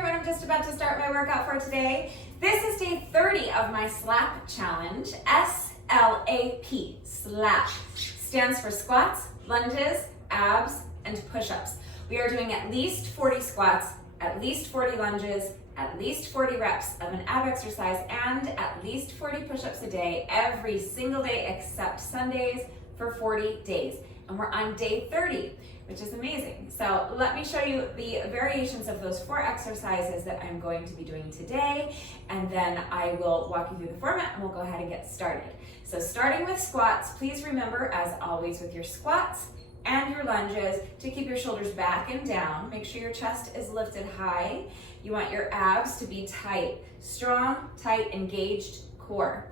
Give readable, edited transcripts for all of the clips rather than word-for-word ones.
everyone, I'm just about to start my workout for today. This is day 30 of my SLAP challenge. S-L-A-P, SLAP. Stands for squats, lunges, abs, and push-ups. We are doing at least 40 squats, at least 40 lunges, at least 40 reps of an ab exercise, and at least 40 push-ups a day every single day except Sundays for 40 days. And we're on day 30, which is amazing. So let me show you the variations of those 4 exercises that I'm going to be doing today, and then I will walk you through the format and we'll go ahead and get started. So starting with squats, please remember, as always with your squats and your lunges, to keep your shoulders back and down. Make sure your chest is lifted high. You want your abs to be tight, strong, tight, engaged core.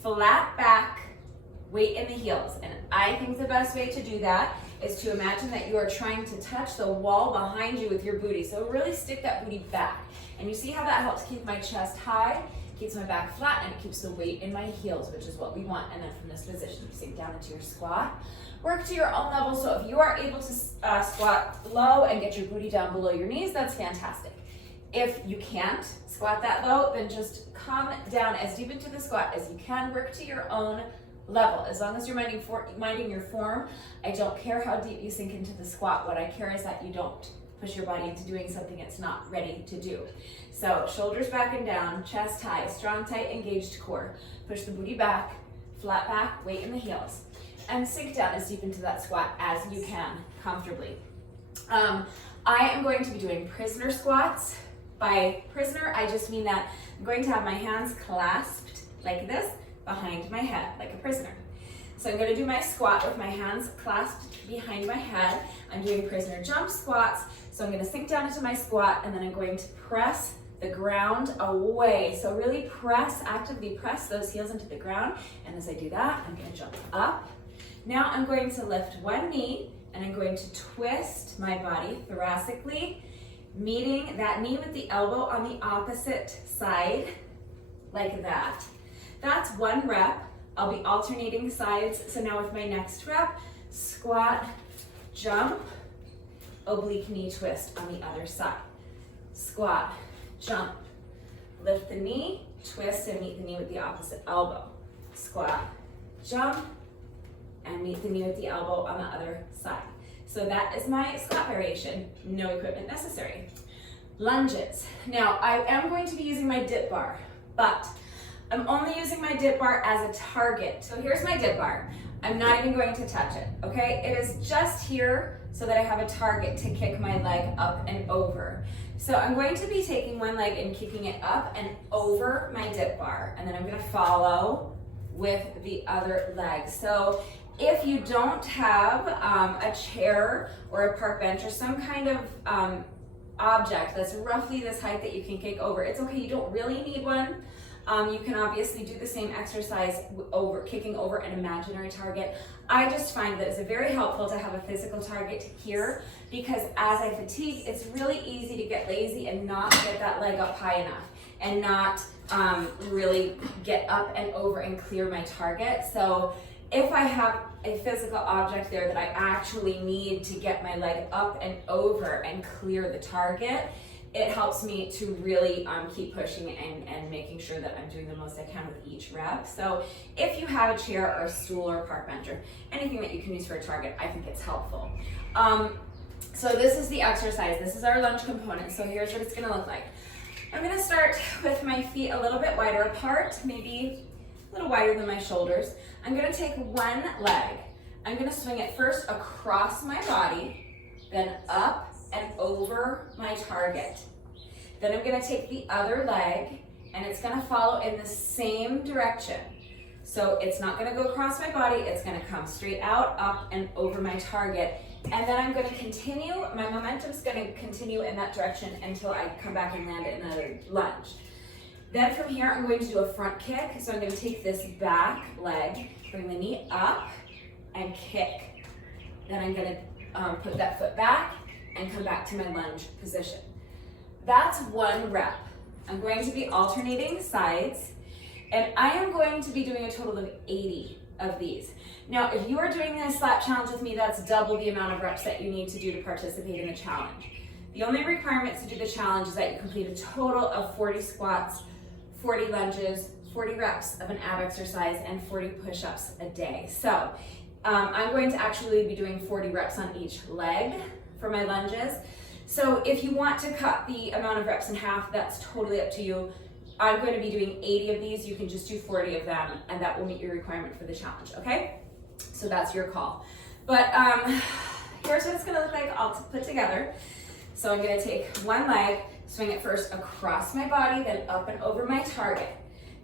Flat back, weight in the heels. And I think the best way to do that is to imagine that you are trying to touch the wall behind you with your booty. So really stick that booty back. And you see how that helps keep my chest high, keeps my back flat, and it keeps the weight in my heels, which is what we want. And then from this position, you sink down into your squat. Work to your own level. So if you are able to squat low and get your booty down below your knees, that's fantastic. If you can't squat that low, then just come down as deep into the squat as you can. Work to your own level. As long as you're minding your form, I don't care how deep you sink into the squat. What I care is that you don't push your body into doing something it's not ready to do. So shoulders back and down, chest high, strong, tight, engaged core. Push the booty back, flat back, weight in the heels, and sink down as deep into that squat as you can comfortably. I am going to be doing prisoner squats. By prisoner, I just mean that I'm going to have my hands clasped like this behind my head, like a prisoner. So I'm going to do my squat with my hands clasped behind my head. I'm doing prisoner jump squats. So I'm going to sink down into my squat, and then I'm going to press the ground away. So really press, actively press those heels into the ground. And as I do that, I'm going to jump up. Now I'm going to lift one knee, and I'm going to twist my body thoracically, meeting that knee with the elbow on the opposite side, like that. That's 1 rep. I'll be alternating sides. So now with my next rep, squat, jump, oblique knee twist on the other side. Squat, jump, lift the knee, twist and meet the knee with the opposite elbow. Squat, jump, and meet the knee with the elbow on the other side. So that is my squat variation, no equipment necessary. Lunges. Now I am going to be using my dip bar, but I'm only using my dip bar as a target. So here's my dip bar. I'm not even going to touch it, okay? It is just here so that I have a target to kick my leg up and over. So I'm going to be taking one leg and kicking it up and over my dip bar, and then I'm gonna follow with the other leg. So if you don't have a chair or a park bench or some kind of object that's roughly this height that you can kick over, it's okay, you don't really need one. You can obviously do the same exercise kicking over an imaginary target. I just find that it's very helpful to have a physical target here, because as I fatigue, it's really easy to get lazy and not get that leg up high enough and not really get up and over and clear my target. So if I have a physical object there that I actually need to get my leg up and over and clear the target, it helps me to really keep pushing and making sure that I'm doing the most I can with each rep. So if you have a chair or a stool or a park bench or anything that you can use for a target, I think it's helpful. So this is the exercise. This is our lunge component. So here's what it's gonna look like. I'm gonna start with my feet a little bit wider apart, maybe a little wider than my shoulders. I'm gonna take one leg. I'm gonna swing it first across my body, then up and over my target. Then I'm gonna take the other leg, and it's gonna follow in the same direction. So it's not gonna go across my body, it's gonna come straight out, up, and over my target. And then I'm gonna continue, my momentum's gonna continue in that direction until I come back and land in another lunge. Then from here, I'm going to do a front kick. So I'm gonna take this back leg, bring the knee up, and kick. Then I'm gonna put that foot back and come back to my lunge position. That's 1 rep. I'm going to be alternating sides, and I am going to be doing a total of 80 of these. Now, if you are doing this SLAP challenge with me, that's double the amount of reps that you need to do to participate in the challenge. The only requirement to do the challenge is that you complete a total of 40 squats, 40 lunges, 40 reps of an ab exercise, and 40 push-ups a day. So I'm going to actually be doing 40 reps on each leg for my lunges. So if you want to cut the amount of reps in half, that's totally up to you. I'm going to be doing 80 of these. You can just do 40 of them, and that will meet your requirement for the challenge, okay? So that's your call. But here's what it's going to look like all put together. So I'm going to take one leg, swing it first across my body, then up and over my target.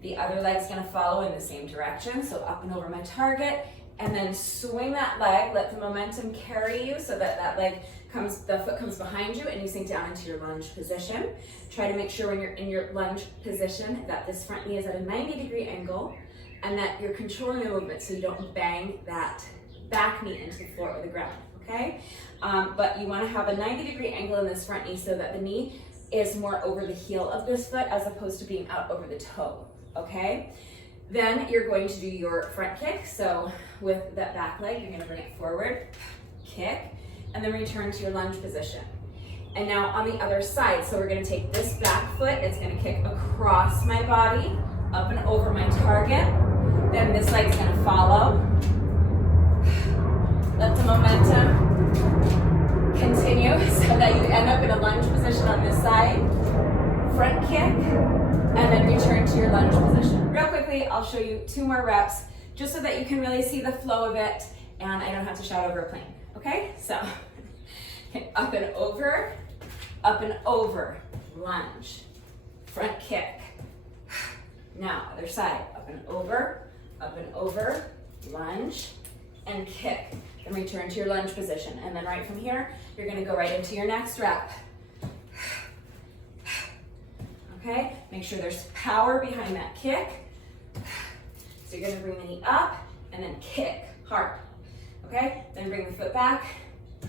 The other leg's going to follow in the same direction, so up and over my target, and then swing that leg, let the momentum carry you so that the foot comes behind you and you sink down into your lunge position. Try to make sure when you're in your lunge position that this front knee is at a 90-degree angle and that you're controlling the movement so you don't bang that back knee into the floor or the ground, okay? But you want to have a 90-degree angle in this front knee so that the knee is more over the heel of this foot as opposed to being out over the toe, okay? Then you're going to do your front kick. So with that back leg, you're going to bring it forward, kick, and then return to your lunge position. And now on the other side, so we're going to take this back foot, it's going to kick across my body, up and over my target. Then this leg's going to follow. Let the momentum continue so that you end up in a lunge position on this side. Front kick, and then return to your lunge position. Real quickly, I'll show you 2 more reps just so that you can really see the flow of it and I don't have to shout over a plane, okay? So, up and over, lunge, front kick. Now, other side, up and over, lunge, and kick. Then return to your lunge position. And then right from here, you're gonna go right into your next rep. Okay, make sure there's power behind that kick. So you're gonna bring the knee up and then kick hard. Okay, then bring the foot back,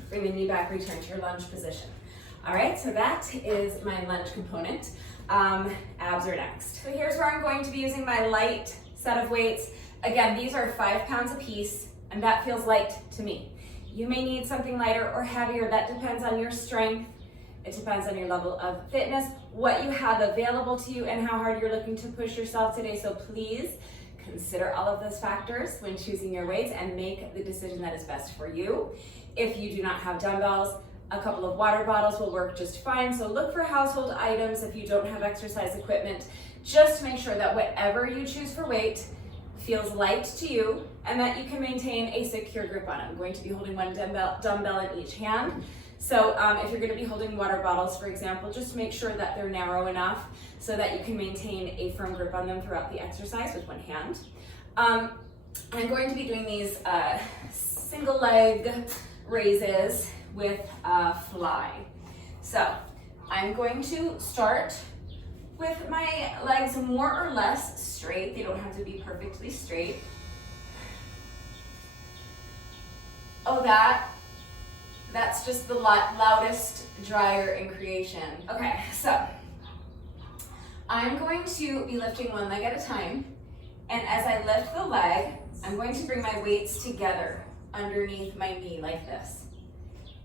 bring the knee back, return to your lunge position. All right, so that is my lunge component. Abs are next. So here's where I'm going to be using my light set of weights. Again, these are 5 pounds a piece, and that feels light to me. You may need something lighter or heavier. That depends on your strength. It depends on your level of fitness, what you have available to you, and how hard you're looking to push yourself today. So please consider all of those factors when choosing your weights and make the decision that is best for you. If you do not have dumbbells, a couple of water bottles will work just fine. So look for household items if you don't have exercise equipment. Just make sure that whatever you choose for weight feels light to you and that you can maintain a secure grip on it. I'm going to be holding one dumbbell in each hand. So if you're going to be holding water bottles, for example, just make sure that they're narrow enough so that you can maintain a firm grip on them throughout the exercise with one hand. I'm going to be doing these single leg raises with a fly. So I'm going to start with my legs more or less straight. They don't have to be perfectly straight. Oh, that's just the loudest dryer in creation. Okay, so I'm going to be lifting one leg at a time. And as I lift the leg, I'm going to bring my weights together underneath my knee like this.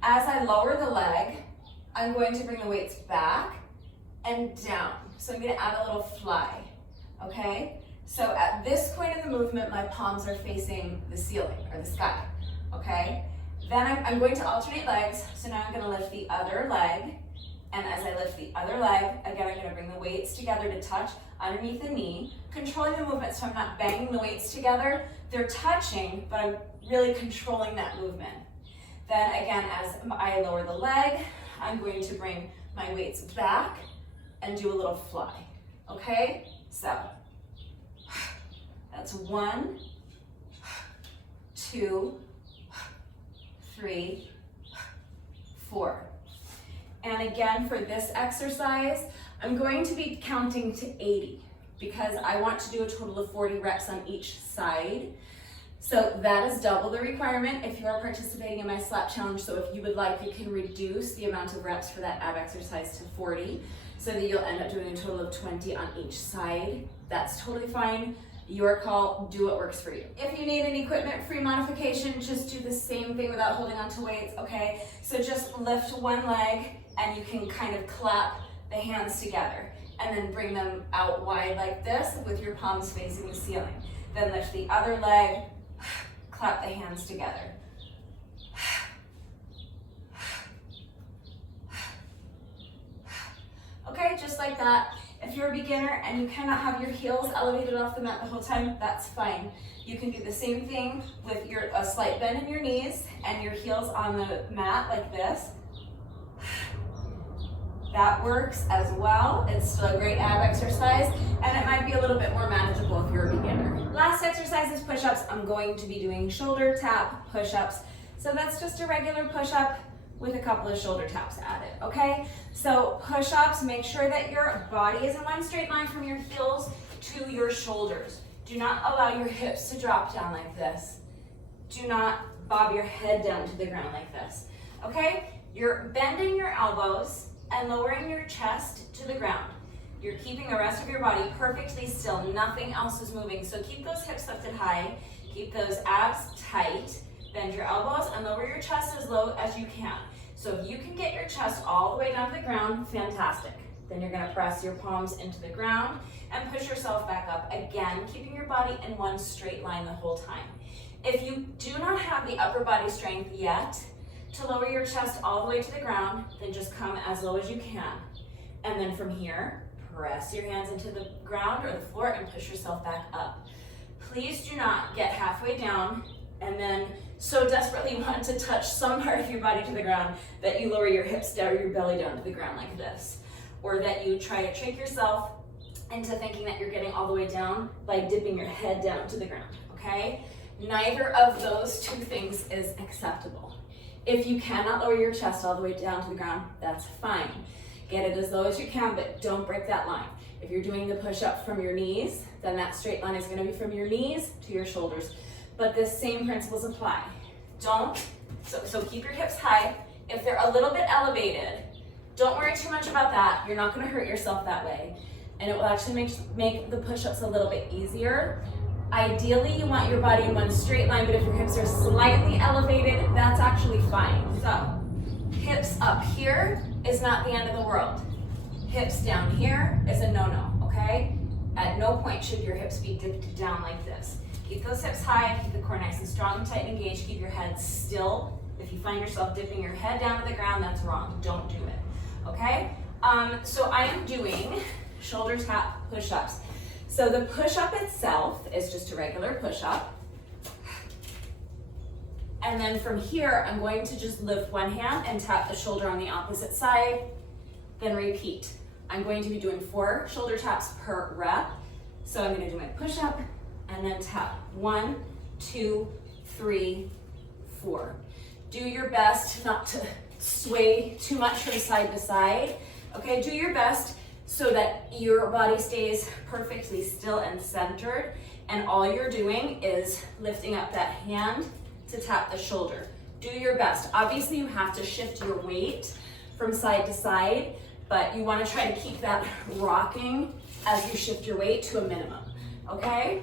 As I lower the leg, I'm going to bring the weights back and down. So I'm going to add a little fly, okay? So at this point in the movement, my palms are facing the ceiling or the sky, okay? Then I'm going to alternate legs. So now I'm going to lift the other leg. And as I lift the other leg, again, I'm going to bring the weights together to touch underneath the knee, controlling the movement so I'm not banging the weights together. They're touching, but I'm really controlling that movement. Then again, as I lower the leg, I'm going to bring my weights back and do a little fly, okay? So that's 1, 2, 3, 4. And again, for this exercise, I'm going to be counting to 80 because I want to do a total of 40 reps on each side. So that is double the requirement if you are participating in my slap challenge. So if you would like, you can reduce the amount of reps for that ab exercise to 40 so that you'll end up doing a total of 20 on each side. That's totally fine. Your call, do what works for you. If you need an equipment-free modification, just do the same thing without holding on to weights, okay? So just lift one leg and you can kind of clap the hands together and then bring them out wide like this with your palms facing the ceiling. Then lift the other leg, clap the hands together. Okay, just like that. If you're a beginner and you cannot have your heels elevated off the mat the whole time, that's fine. You can do the same thing with a slight bend in your knees and your heels on the mat like this. That works as well. It's still a great ab exercise, and it might be a little bit more manageable if you're a beginner. Last exercise is push-ups. I'm going to be doing shoulder tap push-ups. So that's just a regular push-up with a couple of shoulder taps added, okay? So push-ups, make sure that your body is in one straight line from your heels to your shoulders. Do not allow your hips to drop down like this. Do not bob your head down to the ground like this, okay? You're bending your elbows and lowering your chest to the ground. You're keeping the rest of your body perfectly still. Nothing else is moving. So keep those hips lifted high. Keep those abs tight. Bend your elbows and lower your chest as low as you can. So if you can get your chest all the way down to the ground, fantastic. Then you're gonna press your palms into the ground and push yourself back up. Again, keeping your body in one straight line the whole time. If you do not have the upper body strength yet to lower your chest all the way to the ground, then just come as low as you can. And then from here, press your hands into the ground or the floor and push yourself back up. Please do not get halfway down and then so desperately want to touch some part of your body to the ground that you lower your hips down, your belly down to the ground like this. Or that you try to trick yourself into thinking that you're getting all the way down by dipping your head down to the ground, okay? Neither of those two things is acceptable. If you cannot lower your chest all the way down to the ground, that's fine. Get it as low as you can, but don't break that line. If you're doing the push-up from your knees, then that straight line is gonna be from your knees to your shoulders. But the same principles apply. So keep your hips high. If they're a little bit elevated, don't worry too much about that. You're not gonna hurt yourself that way. And it will actually make the push-ups a little bit easier. Ideally, you want your body in one straight line, but if your hips are slightly elevated, that's actually fine. So, hips up here is not the end of the world. Hips down here is a no-no, okay? At no point should your hips be dipped down like this. Keep those hips high, keep the core nice and strong, tight and engaged, keep your head still. If you find yourself dipping your head down to the ground, that's wrong, don't do it, okay? So I am doing shoulder tap push-ups. So the push-up itself is just a regular push-up. And then from here, I'm going to just lift one hand and tap the shoulder on the opposite side, then repeat. I'm going to be doing 4 shoulder taps per rep. So I'm gonna do my push-up and then tap 1, 2, 3, 4. Do your best not to sway too much from side to side. Okay, do your best so that your body stays perfectly still and centered, and all you're doing is lifting up that hand to tap the shoulder. Do your best. Obviously, you have to shift your weight from side to side, but you want to try to keep that rocking as you shift your weight to a minimum, okay?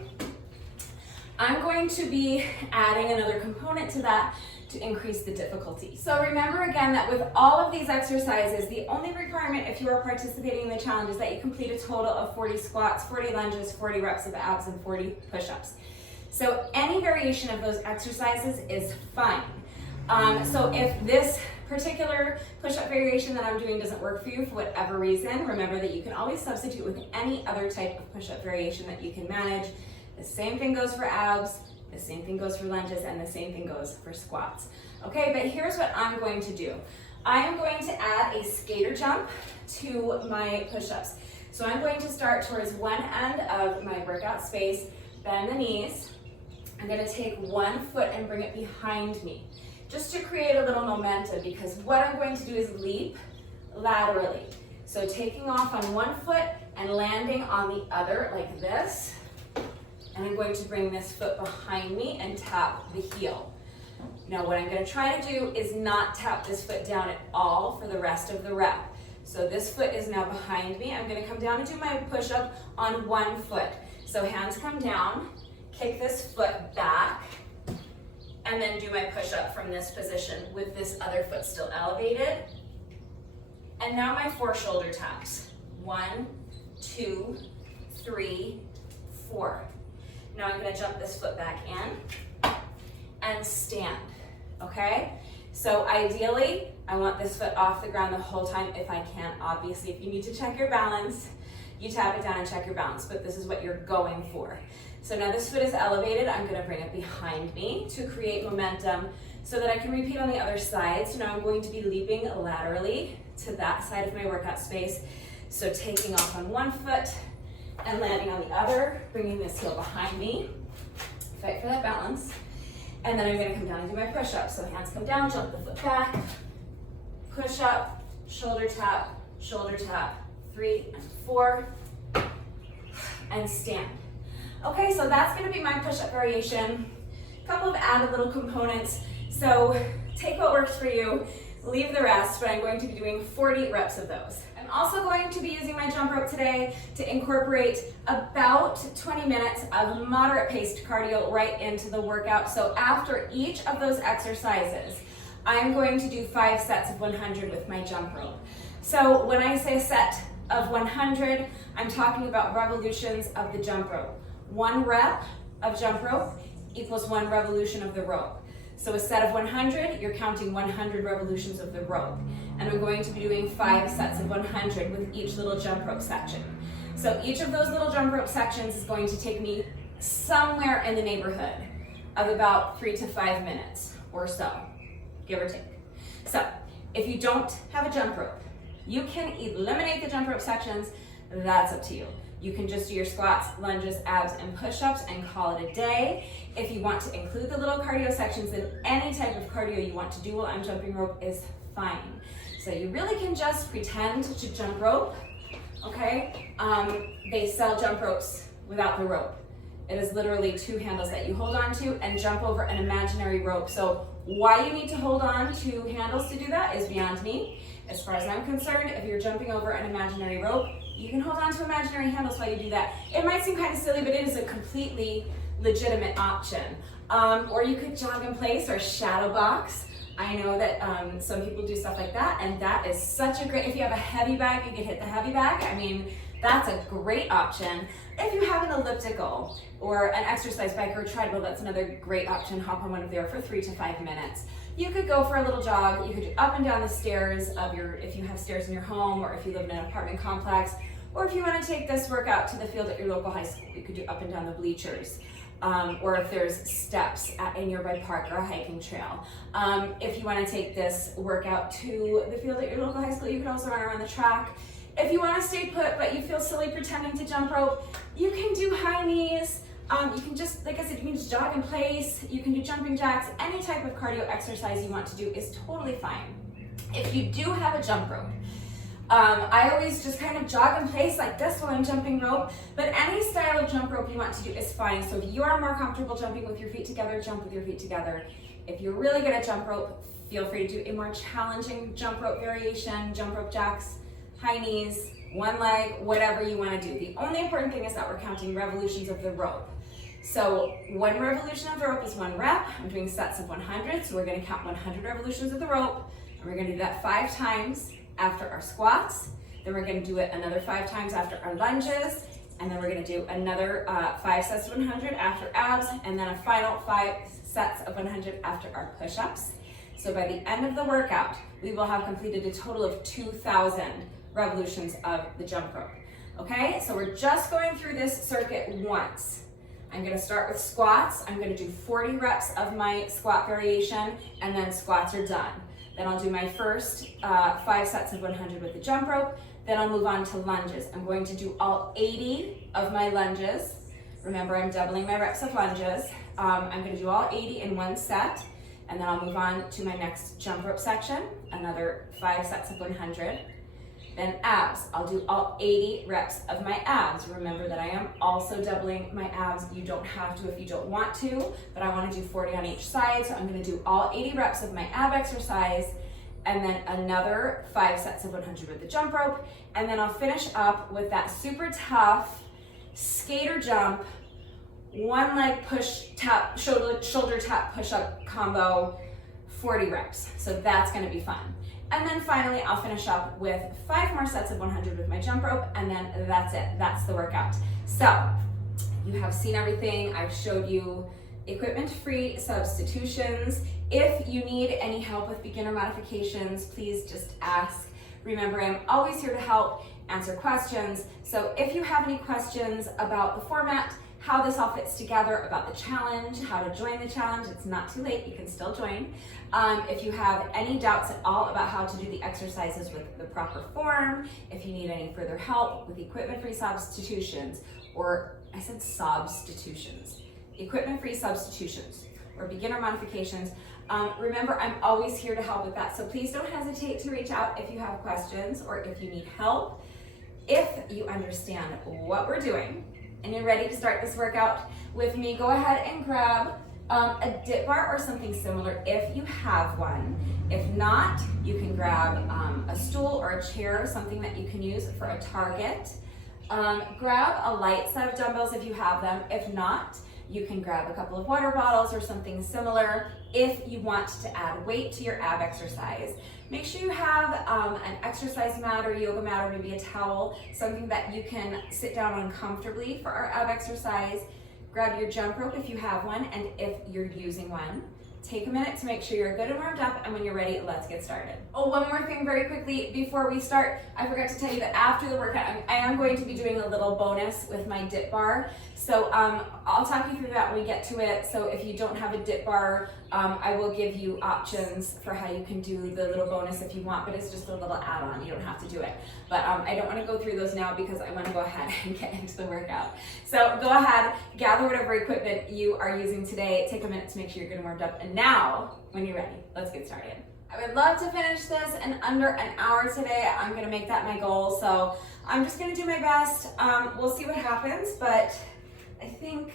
I'm going to be adding another component to that to increase the difficulty. So remember again that with all of these exercises, the only requirement if you are participating in the challenge is that you complete a total of 40 squats, 40 lunges, 40 reps of abs, and 40 push-ups. So any variation of those exercises is fine. So if this particular push-up variation that I'm doing doesn't work for you for whatever reason, remember that you can always substitute with any other type of push-up variation that you can manage. The same thing goes for abs, the same thing goes for lunges, and the same thing goes for squats. Okay, but here's what I'm going to do. I am going to add a skater jump to my push-ups. So I'm going to start towards one end of my workout space, bend the knees. I'm gonna take one foot and bring it behind me, just to create a little momentum, because what I'm going to do is leap laterally. So taking off on one foot and landing on the other like this. And I'm going to bring this foot behind me and tap the heel. Now what I'm going to try to do is not tap this foot down at all for the rest of the rep. So this foot is now behind me. I'm going to come down and do my push-up on one foot. So hands come down, kick this foot back, and then do my push-up from this position with this other foot still elevated. And now my 4 shoulder taps. 1, 2, 3, 4. Now I'm gonna jump this foot back in and stand, okay? So ideally, I want this foot off the ground the whole time if I can. Obviously, if you need to check your balance, you tap it down and check your balance, but this is what you're going for. So now this foot is elevated. I'm gonna bring it behind me to create momentum so that I can repeat on the other side. So now I'm going to be leaping laterally to that side of my workout space. So taking off on one foot and landing on the other, bringing this heel behind me. Fight for that balance. And then I'm gonna come down and do my push-up. So hands come down, jump the foot back, push up, shoulder tap, 3 and 4, and stand. Okay, so that's gonna be my push-up variation. A couple of added little components. So take what works for you, leave the rest, but I'm going to be doing 40 reps of those. I'm also going to be using my jump rope today to incorporate about 20 minutes of moderate paced cardio right into the workout. So after each of those exercises, I'm going to do 5 sets of 100 with my jump rope. So when I say set of 100, I'm talking about revolutions of the jump rope. 1 rep of jump rope equals 1 revolution of the rope. So a set of 100, you're counting 100 revolutions of the rope. And I'm going to be doing 5 sets of 100 with each little jump rope section. So each of those little jump rope sections is going to take me somewhere in the neighborhood of about 3 to 5 minutes or so, give or take. So if you don't have a jump rope, you can eliminate the jump rope sections. That's up to you. You can just do your squats, lunges, abs, and push-ups and call it a day. If you want to include the little cardio sections, then any type of cardio you want to do while I'm jumping rope is fine. So you really can just pretend to jump rope, okay? They sell jump ropes without the rope. It is literally 2 handles that you hold on to and jump over an imaginary rope. So why you need to hold on to handles to do that is beyond me. As far as I'm concerned, if you're jumping over an imaginary rope, you can hold on to imaginary handles while you do that. It might seem kind of silly, but it is a completely legitimate option. Or you could jog in place or shadow box. I know that some people do stuff like that, and that is such a great, if you have a heavy bag, you can hit the heavy bag. I mean, that's a great option. If you have an elliptical or an exercise bike or a treadmill, that's another great option. Hop on one of there for 3 to 5 minutes. You could go for a little jog. You could do up and down the stairs of if you have stairs in your home, or if you live in an apartment complex, or if you want to take this workout to the field at your local high school, you could do up and down the bleachers. Or if there's steps at a nearby park or a hiking trail. If you want to take this workout to the field at your local high school, you can also run around the track. If you want to stay put but you feel silly pretending to jump rope, you can do high knees. You can just, like I said, you can just jog in place. You can do jumping jacks. Any type of cardio exercise you want to do is totally fine. If you do have a jump rope, I always just kind of jog in place like this while I'm jumping rope, but any style of jump rope you want to do is fine. So if you are more comfortable jumping with your feet together, jump with your feet together. If you're really good at jump rope, feel free to do a more challenging jump rope variation, jump rope jacks, high knees, 1 leg, whatever you want to do. The only important thing is that we're counting revolutions of the rope. So 1 revolution of the rope is 1 rep. I'm doing sets of 100, so we're going to count 100 revolutions of the rope, and we're going to do that 5 times after our squats. Then we're going to do it another 5 times after our lunges, and then we're going to do another 5 sets of 100 after abs, and then a final 5 sets of 100 after our push-ups. So by the end of the workout, we will have completed a total of 2,000 revolutions of the jump rope. Okay, so we're just going through this circuit once. I'm going to start with squats. I'm going to do 40 reps of my squat variation, and then squats are done. Then I'll do my first 5 sets of 100 with the jump rope. Then I'll move on to lunges. I'm going to do all 80 of my lunges. Remember, I'm doubling my reps of lunges. I'm going to do all 80 in 1 set, and then I'll move on to my next jump rope section, another 5 sets of 100. Then abs, I'll do all 80 reps of my abs. Remember that I am also doubling my abs. You don't have to if you don't want to, but I want to do 40 on each side. So I'm going to do all 80 reps of my ab exercise, and then another 5 sets of 100 with the jump rope. And then I'll finish up with that super tough skater jump, 1 leg push tap, shoulder tap push up combo, 40 reps. So that's going to be fun. And then finally, I'll finish up with 5 more sets of 100 with my jump rope, and then that's it. That's the workout. So you have seen everything. I've showed you equipment-free substitutions. If you need any help with beginner modifications, please just ask. Remember, I'm always here to help, answer questions. So if you have any questions about the format, how this all fits together, about the challenge, how to join the challenge, it's not too late, you can still join. If you have any doubts at all about how to do the exercises with the proper form, if you need any further help with equipment-free substitutions, or I said substitutions, equipment-free substitutions, or beginner modifications, remember, I'm always here to help with that. So please don't hesitate to reach out if you have questions or if you need help. If you understand what we're doing and you're ready to start this workout with me, go ahead and grab a dip bar or something similar if you have one. If not, you can grab a stool or a chair, something that you can use for a target. Grab a light set of dumbbells if you have them. If not, you can grab a couple of water bottles or something similar if you want to add weight to your ab exercise. Make sure you have an exercise mat or yoga mat or maybe a towel, something that you can sit down on comfortably for our ab exercise. Grab your jump rope if you have one, and if you're using one, take a minute to make sure you're good and warmed up, and when you're ready, let's get started. Oh, one more thing very quickly before we start. I forgot to tell you that after the workout, I am going to be doing a little bonus with my dip bar. So I'll talk you through that when we get to it. So if you don't have a dip bar, I will give you options for how you can do the little bonus if you want, but it's just a little add-on. You don't have to do it. But I don't want to go through those now because I want to go ahead and get into the workout. So go ahead, gather whatever equipment you are using today. Take a minute to make sure you're good and warmed up. And now, when you're ready, let's get started. I would love to finish this in under an hour today. I'm going to make that my goal. So I'm just going to do my best. We'll see what happens, but I think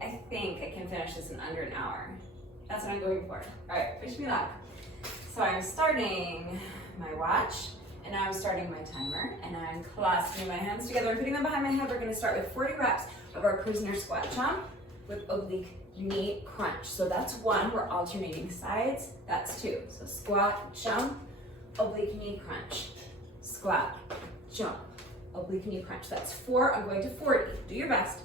I can finish this in under an hour. That's what I'm going for. All right, wish me luck. So I'm starting my watch, and now I'm starting my timer, and I'm clasping my hands together and putting them behind my head. We're going to start with 40 reps of our prisoner squat jump with oblique knee crunch. So that's 1. We're alternating sides. That's 2. So squat, jump, oblique knee crunch. Squat, jump, oblique knee crunch. That's 4. I'm going to 40. Do your best.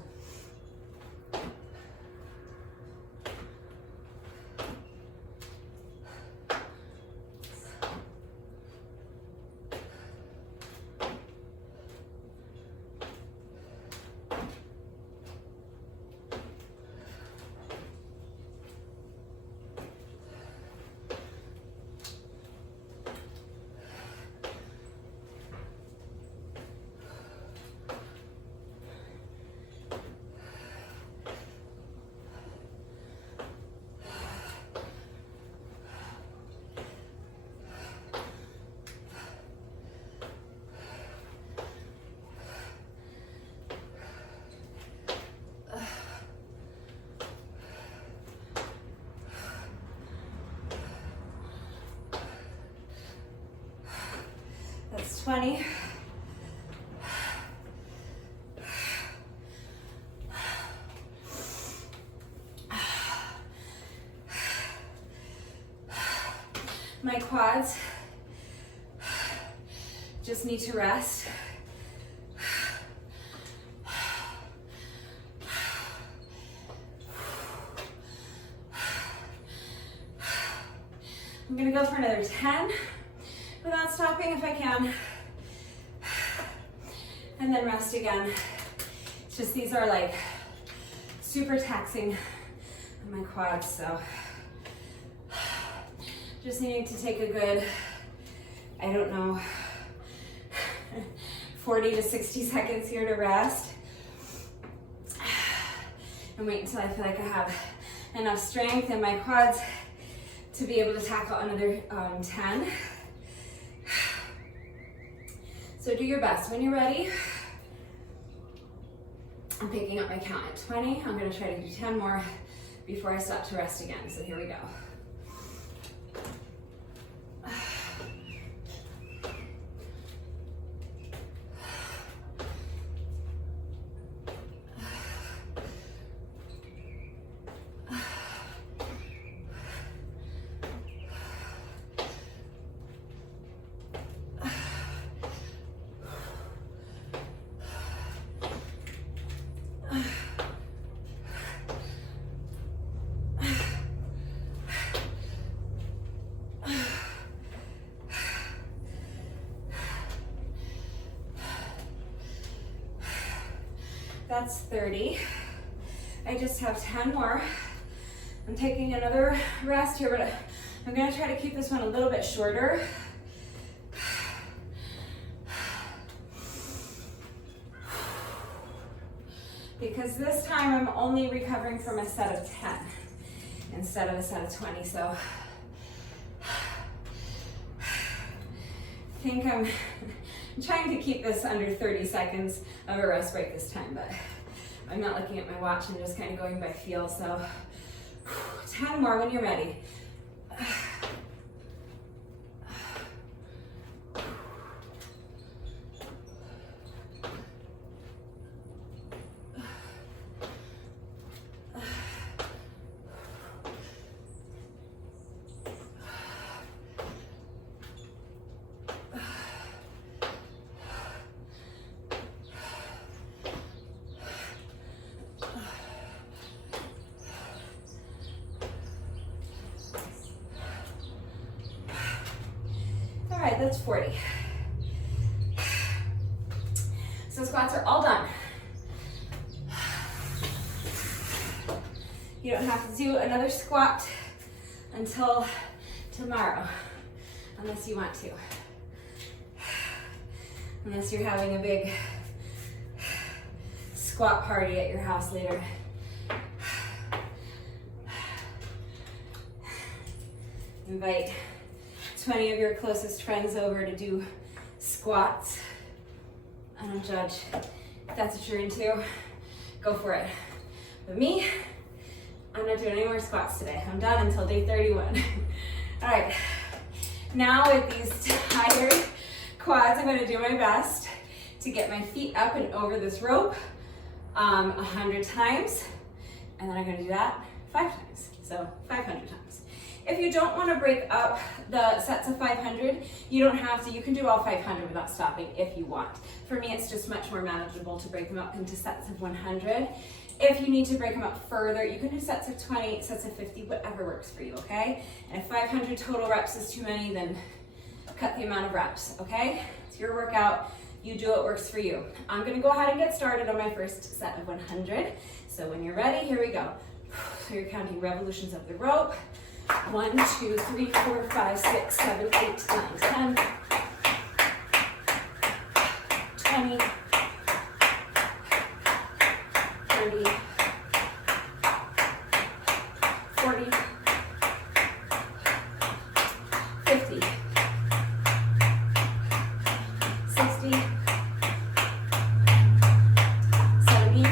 That's 20. My quads just need to rest. I'm gonna go for another 10 without stopping if I can, and then rest again. It's just these are like super taxing on my quads, so just needing to take a good, I don't know, 40 to 60 seconds here to rest and wait until I feel like I have enough strength in my quads to be able to tackle another 10. So do your best. When you're ready, I'm picking up my count at 20. I'm gonna try to do 10 more before I stop to rest again. So here we go. That's 30. I just have 10 more. I'm taking another rest here, but I'm gonna try to keep this one a little bit shorter. Because this time I'm only recovering from a set of 10 instead of a set of 20, so I think I'm trying to keep this under 30 seconds of a rest break this time, but I'm not looking at my watch and just kind of going by feel, so 10 more when you're ready. All right, that's 40. So squats are all done. You don't have to do another squat until tomorrow, unless you want to. Unless you're having a big squat party at your house later. Invite 20 of your closest friends over to do squats. I don't judge. If that's what you're into, go for it. But me, I'm not doing any more squats today. I'm done until day 31. All right, now with these tired quads, I'm gonna do my best to get my feet up and over this rope 100 times, and then I'm gonna do that 5 times, so 500 times. If you don't want to break up the sets of 500, you don't have to. You can do all 500 without stopping if you want. For me, it's just much more manageable to break them up into sets of 100. If you need to break them up further, you can do sets of 20, sets of 50, whatever works for you, okay? And if 500 total reps is too many, then cut the amount of reps, okay? It's your workout. You do what works for you. I'm going to go ahead and get started on my first set of 100. So when you're ready, here we go. So you're counting revolutions of the rope. 1, 2, 3, 4, 5, 6, 7, 8, 9, 10, 20, 30, 40, 50, 60, 70,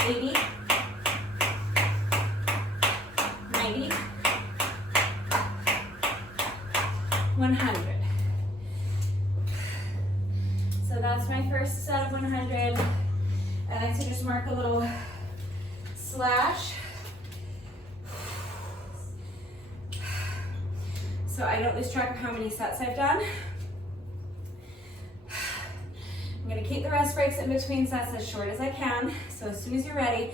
80, 100. So that's my first set of 100. I like to just mark a little slash. So I don't lose track of how many sets I've done. I'm gonna keep the rest breaks in between sets as short as I can. So as soon as you're ready,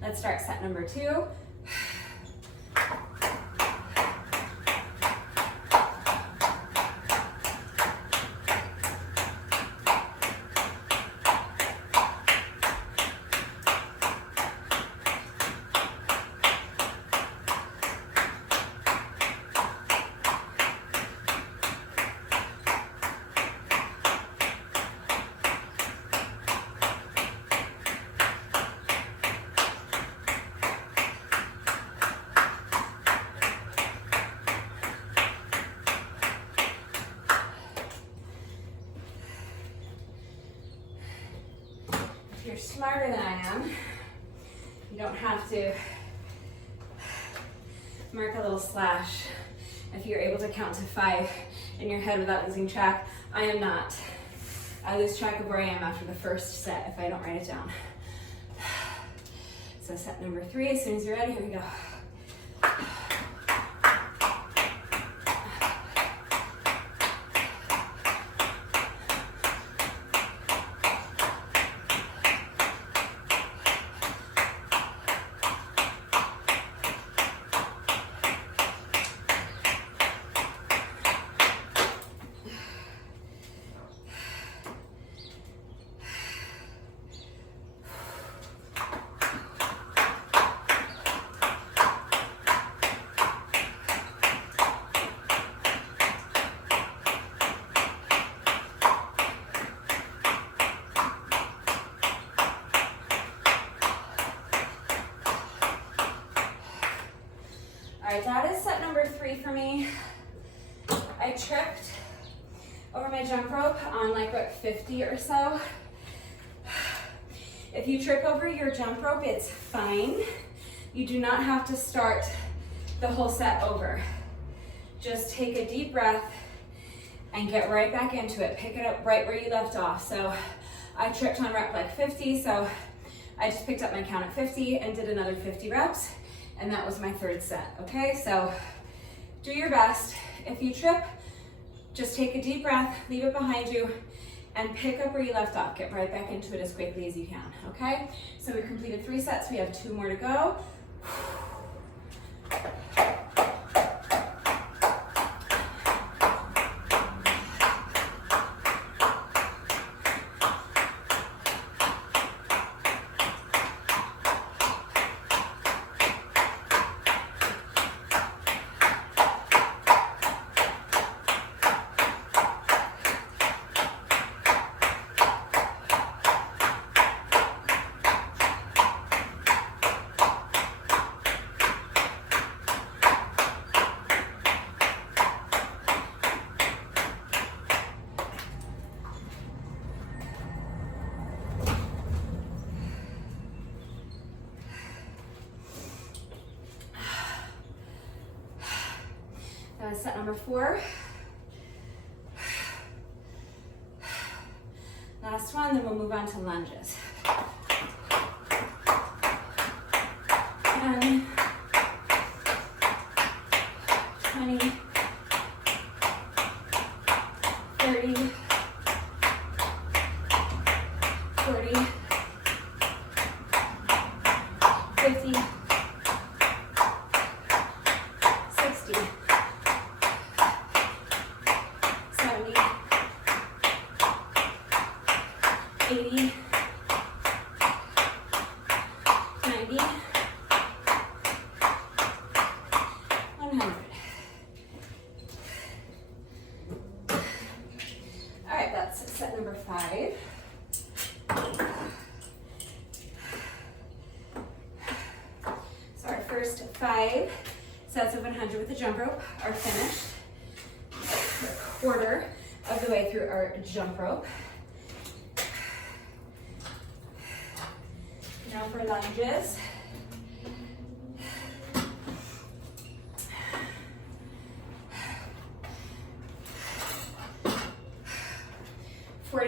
let's start set number 2. If you're smarter than I am, you don't have to mark a little slash if you're able to count to 5 in your head without losing track. I am not. I lose track of where I am after the first set if I don't write it down. So set number 3, as soon as you're ready, here we go. over my jump rope on like rep 50 or so. If you trip over your jump rope, it's fine. You do not have to start the whole set over. Just take a deep breath and get right back into it. Pick it up right where you left off. So I tripped on rep like 50, so I just picked up my count at 50 and did another 50 reps, and that was my third set, okay? So do your best. If you trip, just take a deep breath, leave it behind you, and pick up where you left off. Get right back into it as quickly as you can, okay? So we completed 3 sets. We have 2 more to go. That was set number 4. Last one, then we'll move on to lunges. 10, 20, 30, 40, 50, 60, 70, 80, 90, 100. All right, that's set number 5. So our first 5 sets of 100 with the jump rope are finished. We're a quarter of the way through our jump rope. Now for lunges.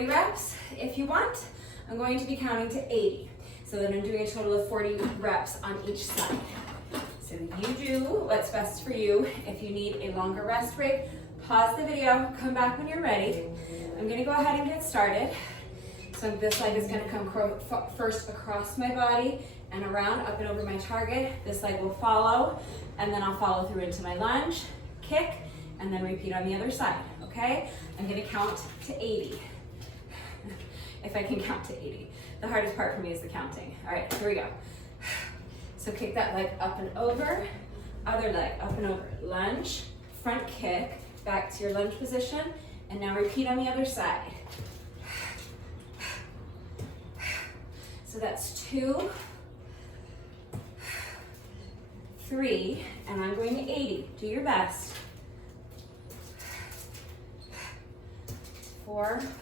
Reps if you want. I'm going to be counting to 80. So then I'm doing a total of 40 reps on each side. So you do what's best for you. If you need a longer rest break, pause the video, come back when you're ready. I'm gonna go ahead and get started. So this leg is gonna come first across my body and around, up and over my target. This leg will follow, and then I'll follow through into my lunge, kick, and then repeat on the other side, okay? I'm gonna count to 80. If I can count to 80. The hardest part for me is the counting. All right, here we go. So kick that leg up and over, other leg up and over. Lunge, front kick, back to your lunge position, and now repeat on the other side. So that's 2, 3, and I'm going to 80. Do your best. 4, 5,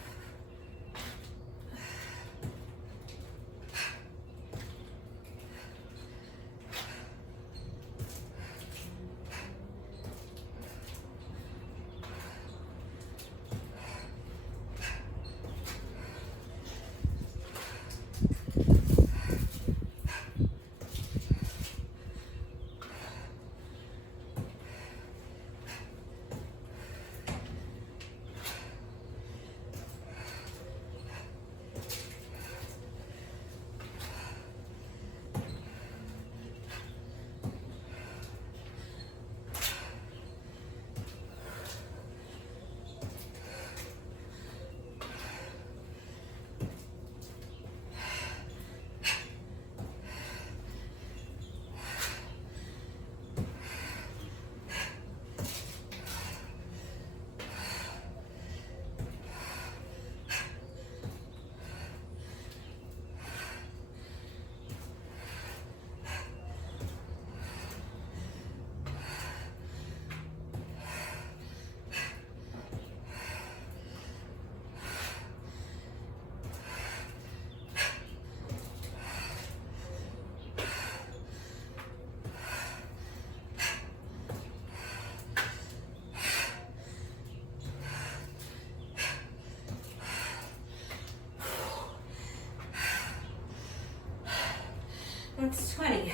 That's 20.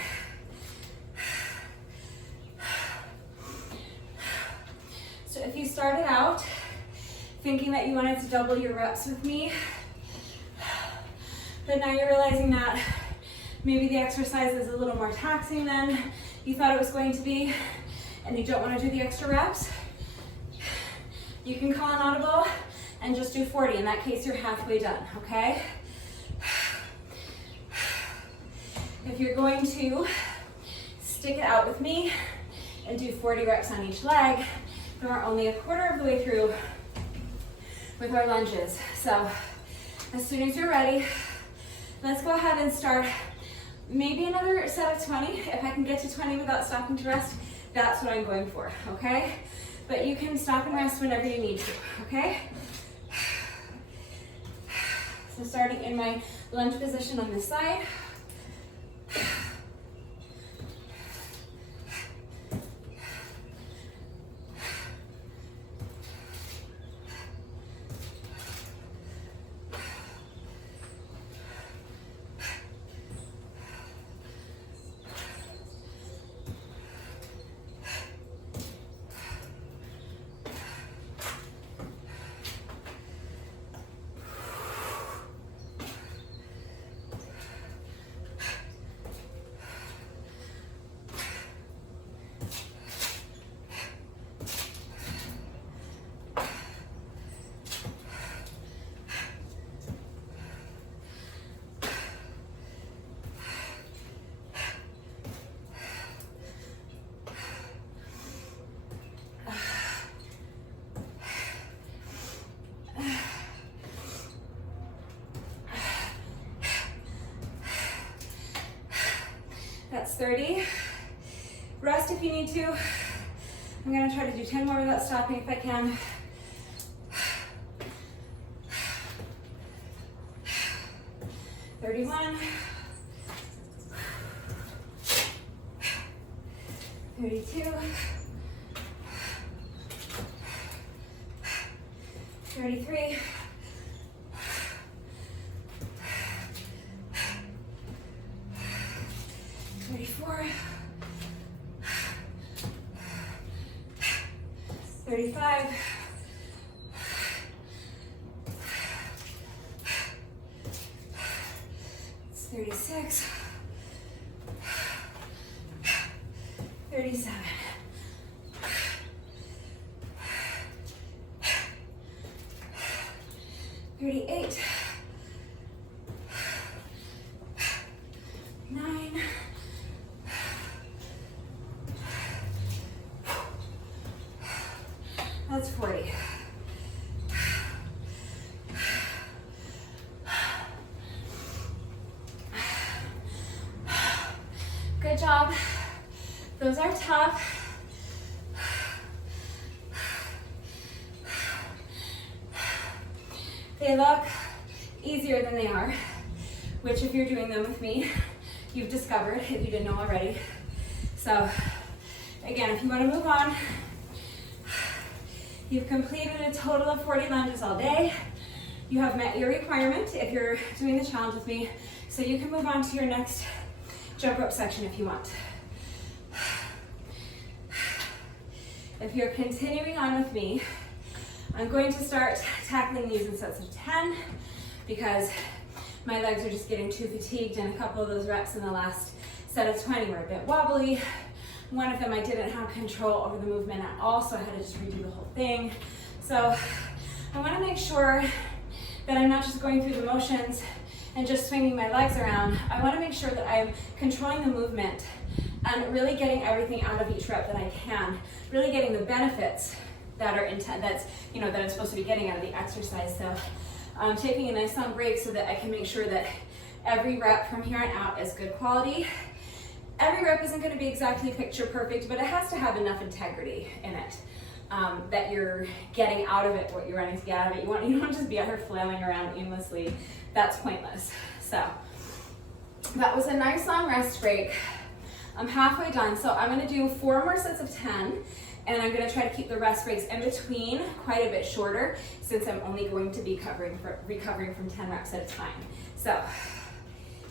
So if you started out thinking that you wanted to double your reps with me, but now you're realizing that maybe the exercise is a little more taxing than you thought it was going to be, and you don't want to do the extra reps, you can call an audible and just do 40. In that case, you're halfway done, okay? If you're going to stick it out with me and do 40 reps on each leg, then we're only a quarter of the way through with our lunges. So as soon as you're ready, let's go ahead and start maybe another set of 20. If I can get to 20 without stopping to rest, that's what I'm going for, okay? But you can stop and rest whenever you need to, okay? So starting in my lunge position on this side. That's 30. Rest if you need to. I'm gonna try to do 10 more without stopping if I can. $31. 32. 33. 34, 35, 36, 37, 38, 9, that's 40. Good job. Those are tough. They look easier than they are, which if you're doing them with me, you've discovered if you didn't know already. So again, if you want to move on, you've completed a total of 40 lunges all day. You have met your requirement if you're doing the challenge with me, so you can move on to your next jump rope section if you want. If you're continuing on with me, I'm going to start tackling these in sets of 10 because my legs are just getting too fatigued, and a couple of those reps in the last set of 20 were a bit wobbly. One of them I didn't have control over the movement at all, so I had to just redo the whole thing. So I want to make sure that I'm not just going through the motions and just swinging my legs around. I want to make sure that I'm controlling the movement and really getting everything out of each rep that I can, really getting the benefits that are that I'm supposed to be getting out of the exercise. So I'm taking a nice long break so that I can make sure that every rep from here on out is good quality. Every rep isn't going to be exactly picture perfect, but it has to have enough integrity in it that you're getting out of it what you're running to get out of it. You don't want to just be out here flailing around aimlessly. That's pointless. So that was a nice long rest break. I'm halfway done, so I'm going to do 4 more sets of 10, and I'm going to try to keep the rest breaks in between quite a bit shorter since I'm only going to be recovering from 10 reps at a time. So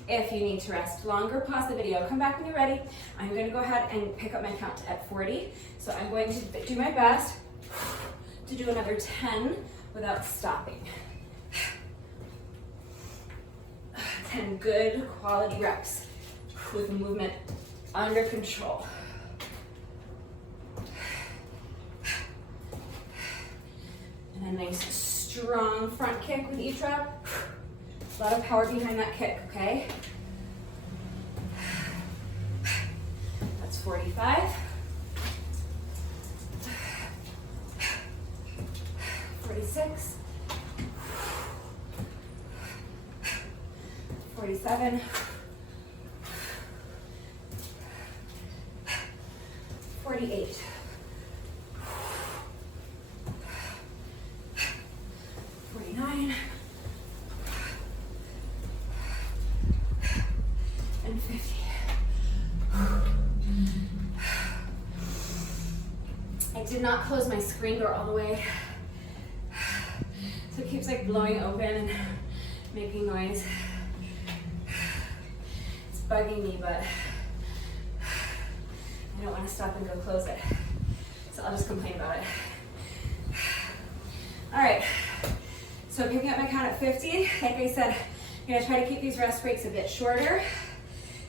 If you need to rest longer, pause the video, come back when you're ready. I'm gonna go ahead and pick up my count at 40. So I'm going to do my best to do another 10 without stopping. 10 good quality reps with movement under control. And a nice strong front kick with each rep. A lot of power behind that kick, okay? That's 45. 46. 47. 48. 49. And 50. I did not close my screen door all the way, so it keeps like blowing open and making noise. It's bugging me, but I don't want to stop and go close it, so I'll just complain about it. All right, so picking up my count at 50. Like I said, I'm gonna try to keep these rest breaks a bit shorter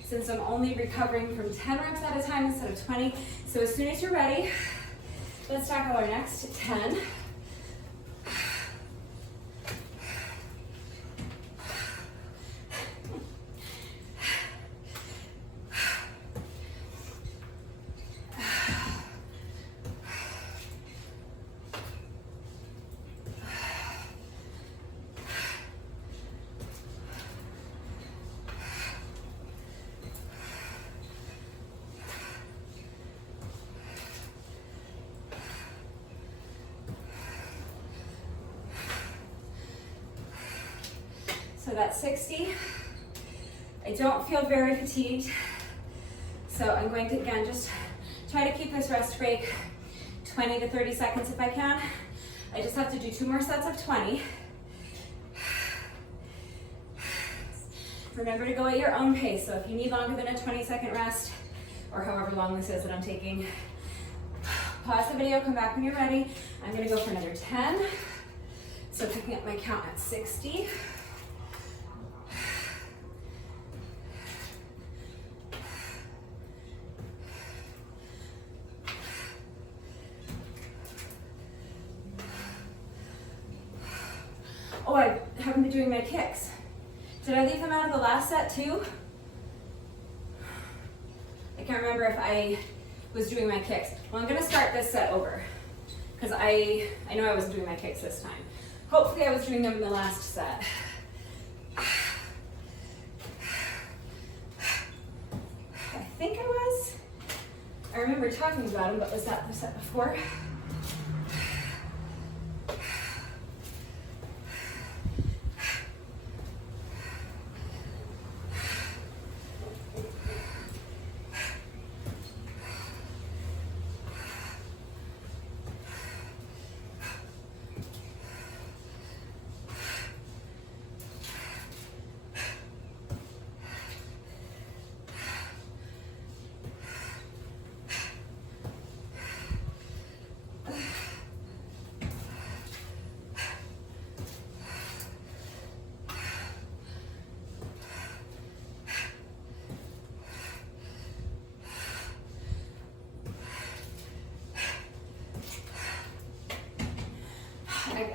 since I'm only recovering from 10 reps at a time instead of 20. So as soon as you're ready, let's tackle our next 10. So that's 60. I don't feel very fatigued. So I'm going to, again, just try to keep this rest break 20 to 30 seconds if I can. I just have to do 2 more sets of 20. Remember to go at your own pace. So if you need longer than a 20-second rest, or however long this is that I'm taking, pause the video, come back when you're ready. I'm gonna go for another 10. So picking up my count at 60. Oh, I haven't been doing my kicks. Did I leave them out of the last set too? I can't remember if I was doing my kicks. Well, I'm gonna start this set over because I know I wasn't doing my kicks this time. Hopefully I was doing them in the last set. I think I was. I remember talking about them, but was that the set before?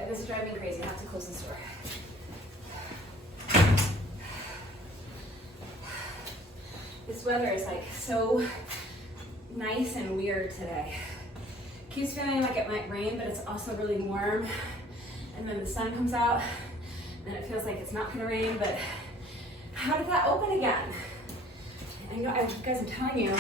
This is driving me crazy. I have to close this door. This weather is like so nice and weird today. Keeps feeling like it might rain, but it's also really warm. And then the sun comes out, and it feels like it's not gonna rain, but how did that open again? I know, guys, I'm telling you.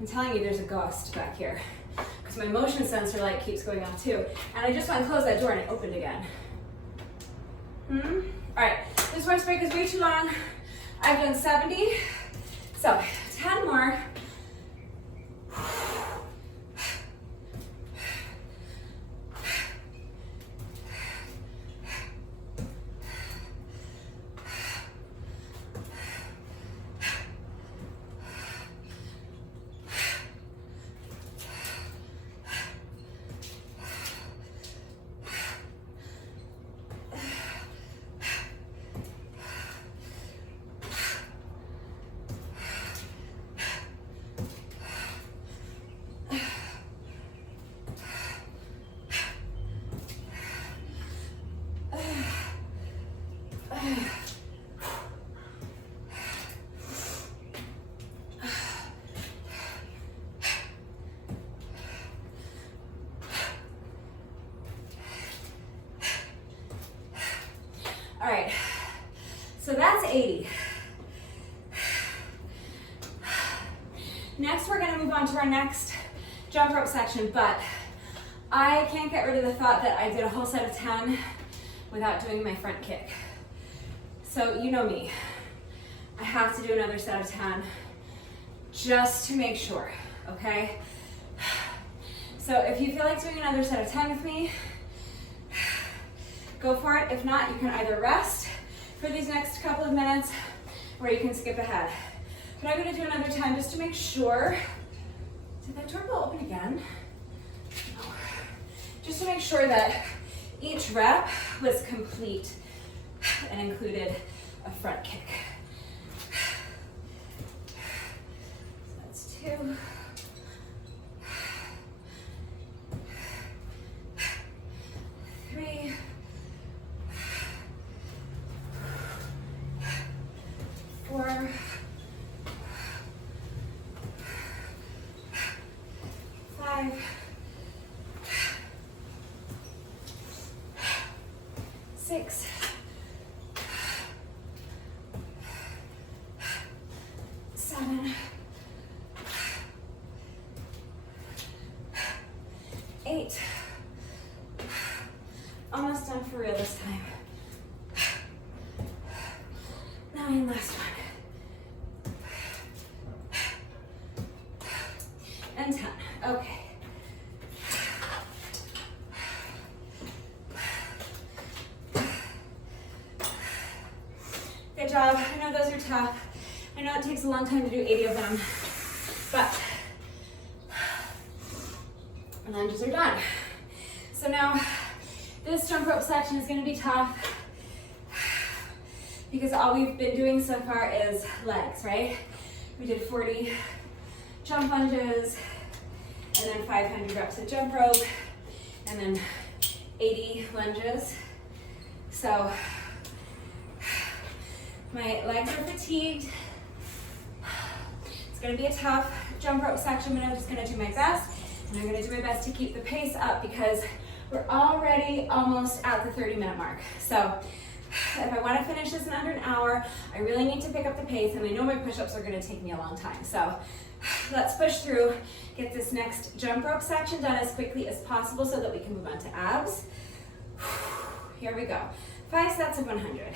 I'm telling you there's a ghost back here because my motion sensor light keeps going off too. And I just went and closed that door and it opened again. All right, this rest break is way too long. I've done 70, so 10 more. 80. Next, we're gonna move on to our next jump rope section, but I can't get rid of the thought that I did a whole set of 10 without doing my front kick. So you know me, I have to do another set of 10 just to make sure, okay? So if you feel like doing another set of 10 with me, go for it. If not, you can either rest for these next couple of minutes or you can skip ahead. But I'm gonna do another 10 just to make sure. Did that door go open again? No. Just to make sure that each rep was complete and included a front kick. So that's 2. 3. 4. 5. 6. 7. 8. Almost done for real this time. 9, last one. And 10. Okay. Good job. I know those are tough. I know it takes a long time to do 80 of them, but lunges are done. So now this jump rope section is going to be tough because all we've been doing so far is legs, right? We did 40 jump lunges and then 500 reps of jump rope and then 80 lunges. So my legs are fatigued. It's gonna be a tough jump rope section, but I'm just gonna do my best, and I'm gonna do my best to keep the pace up because we're already almost at the 30-minute mark. So if I wanna finish this in under an hour, I really need to pick up the pace, and I know my push-ups are gonna take me a long time. So let's push through, get this next jump rope section done as quickly as possible so that we can move on to abs. Here we go. 5 sets of 100.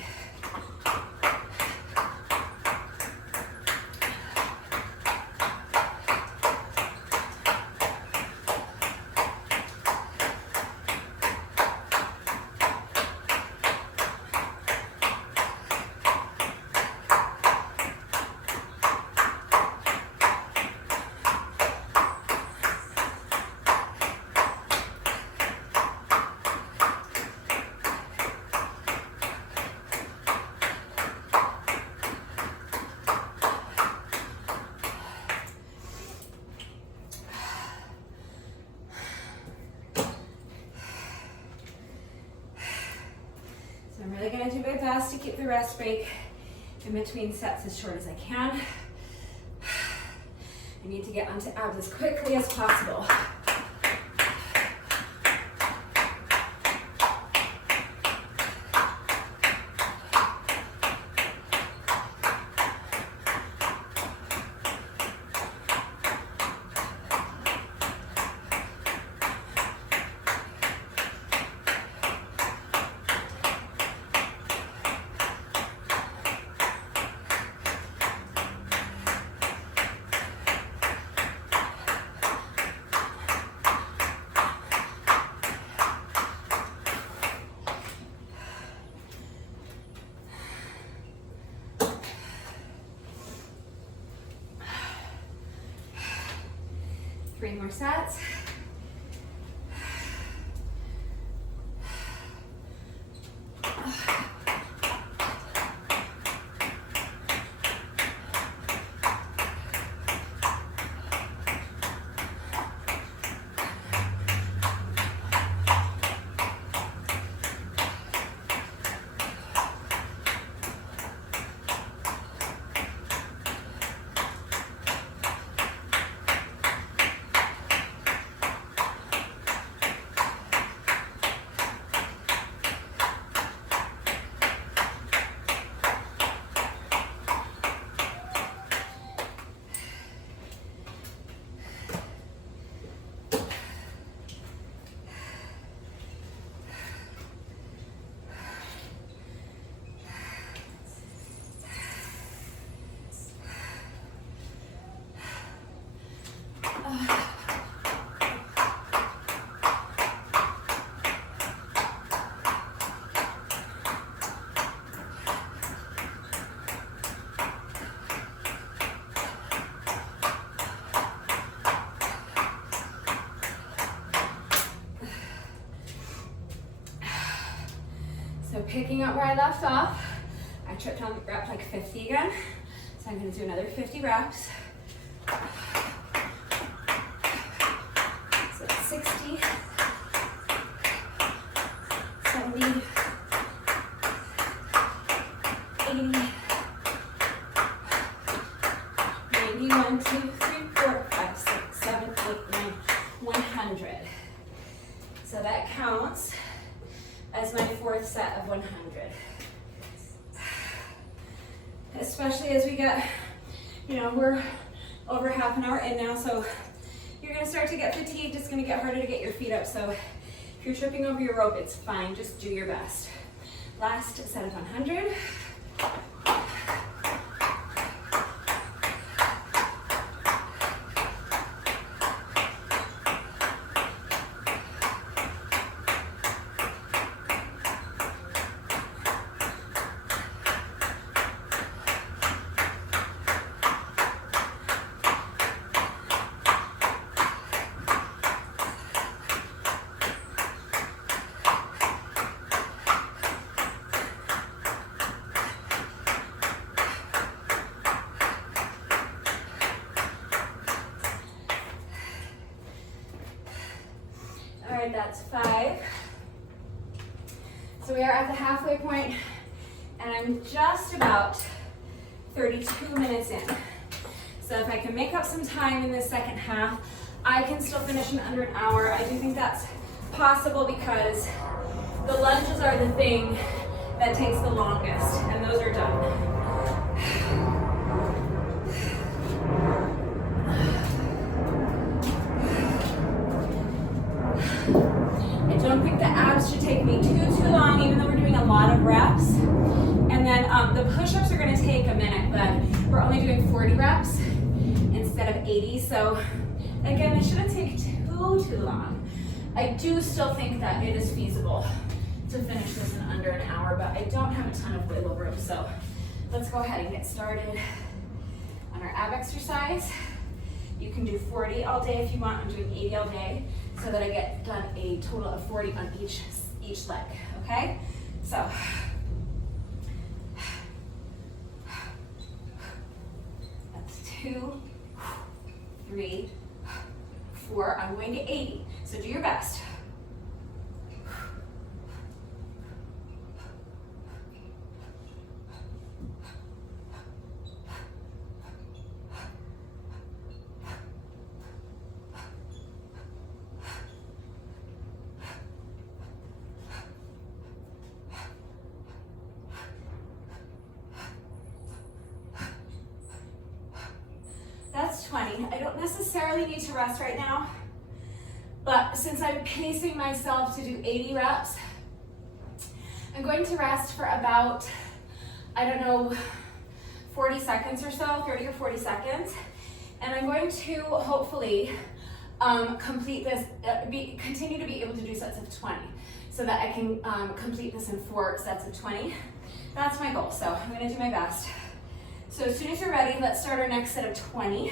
I'm really going to do my best to keep the rest break in between sets as short as I can. I need to get onto abs as quickly as possible. Three more sets. picking up where I left off. I tripped on rep like 50 again. So I'm gonna do another 50 reps. So that's 60, 70, 80, 90, 1, 2, 3, 4, 5, 6, 7, 8, 9, 100. So that counts as my fourth set of 100. Especially as we get, we're over half an hour in now, so you're gonna start to get fatigued. It's gonna get harder to get your feet up. So if you're tripping over your rope, it's fine. Just do your best. Last set of 100. That's 5. So we are at the halfway point, and I'm just about 32 minutes in. So if I can make up some time in this second half, I can still finish in under an hour. I do think that's possible because the lunges are the thing that takes the longest, and those are done. I don't think the abs should take me too long, even though we're doing a lot of reps. And then the push-ups are gonna take a minute, but we're only doing 40 reps instead of 80. So again, it shouldn't take too long. I do still think that it is feasible to finish this in under an hour, but I don't have a ton of wiggle room. So let's go ahead and get started on our ab exercise. You can do 40 all day if you want. I'm doing 80 all day so that I get done a total of 40 on each leg, okay? So, that's 2, 3, 4. I'm going to 80, so do your best. That's 20. I don't necessarily need to rest right now, but since I'm pacing myself to do 80 reps, I'm going to rest for about, 40 seconds or so, 30 or 40 seconds. And I'm going to hopefully complete this, continue to be able to do sets of 20 so that I can complete this in 4 sets of 20. That's my goal, so I'm gonna do my best. So as soon as you're ready, let's start our next set of 20.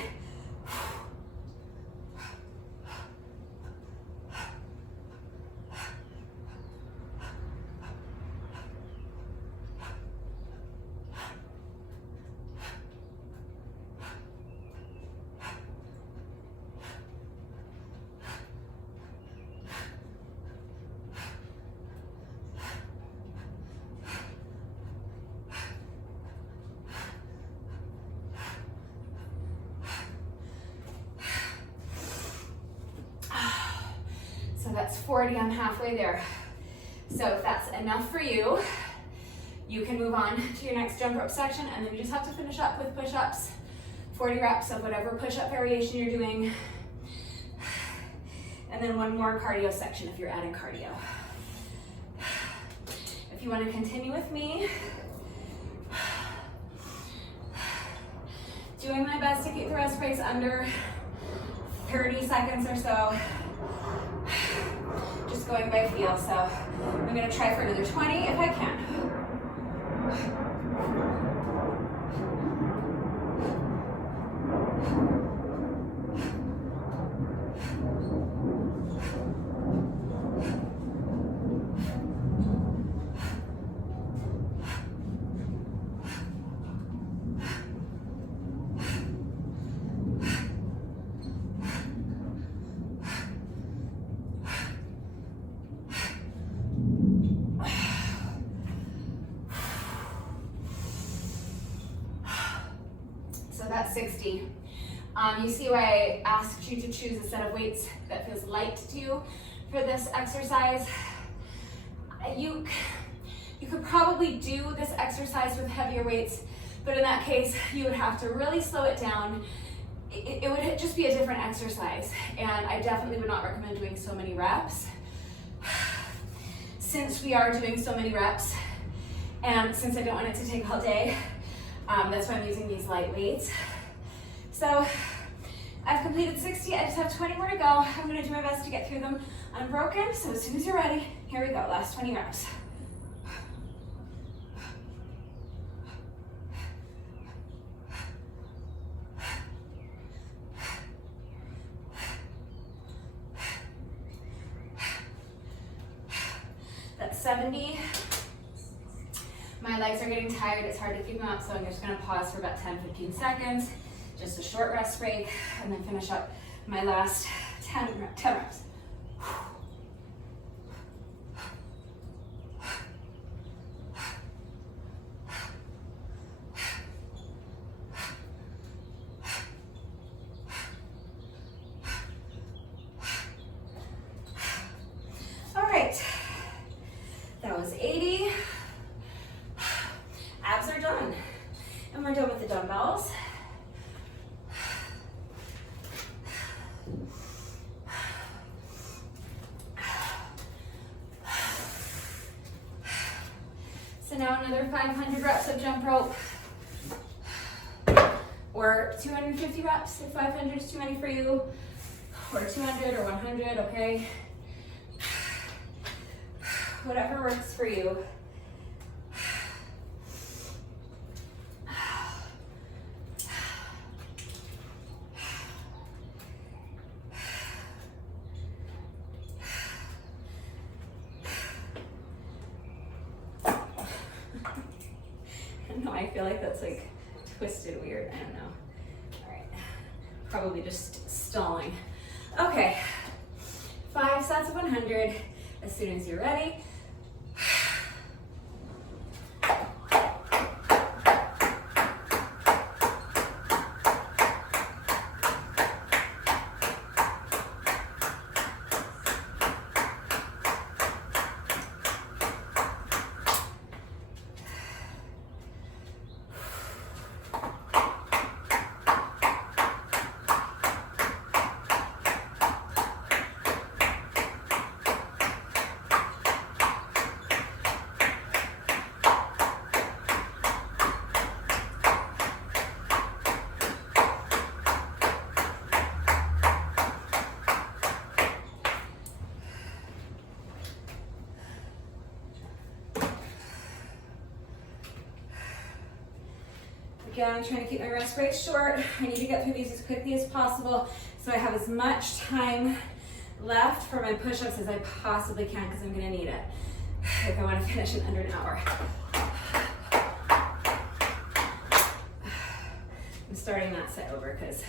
That's 40, I'm halfway there. So if that's enough for you, you can move on to your next jump rope section, and then you just have to finish up with push-ups, 40 reps of whatever push-up variation you're doing, and then one more cardio section if you're adding cardio. If you want to continue with me, doing my best to keep the rest breaks under 30 seconds or so. Just going by feel, so I'm gonna try for another 20 if I can. 60. You see why I asked you to choose a set of weights that feels light to you for this exercise. You could probably do this exercise with heavier weights, but in that case, you would have to really slow it down. It would just be a different exercise, and I definitely would not recommend doing so many reps. Since we are doing so many reps, and since I don't want it to take all day, that's why I'm using these light weights. So I've completed 60, I just have 20 more to go. I'm gonna do my best to get through them unbroken, so as soon as you're ready, here we go, last 20 reps. That's 70. My legs are getting tired, it's hard to keep them up, so I'm just gonna pause for about 10-15 seconds, just a short rest break, and then finish up my last 10 reps. All right, that was 80. Abs are done, and we're done with the dumbbells. So now another 500 reps of jump rope, or 250 reps if 500 is too many for you, or 200 or 100, okay? Whatever works for you. No, I feel like that's like twisted weird. I don't know. All right, probably just stalling. Okay, 5 sets of 100. As soon as you're ready. Again, I'm trying to keep my rest breaks short. I need to get through these as quickly as possible so I have as much time left for my push-ups as I possibly can, because I'm gonna need it if I want to finish in under an hour. I'm starting that set over because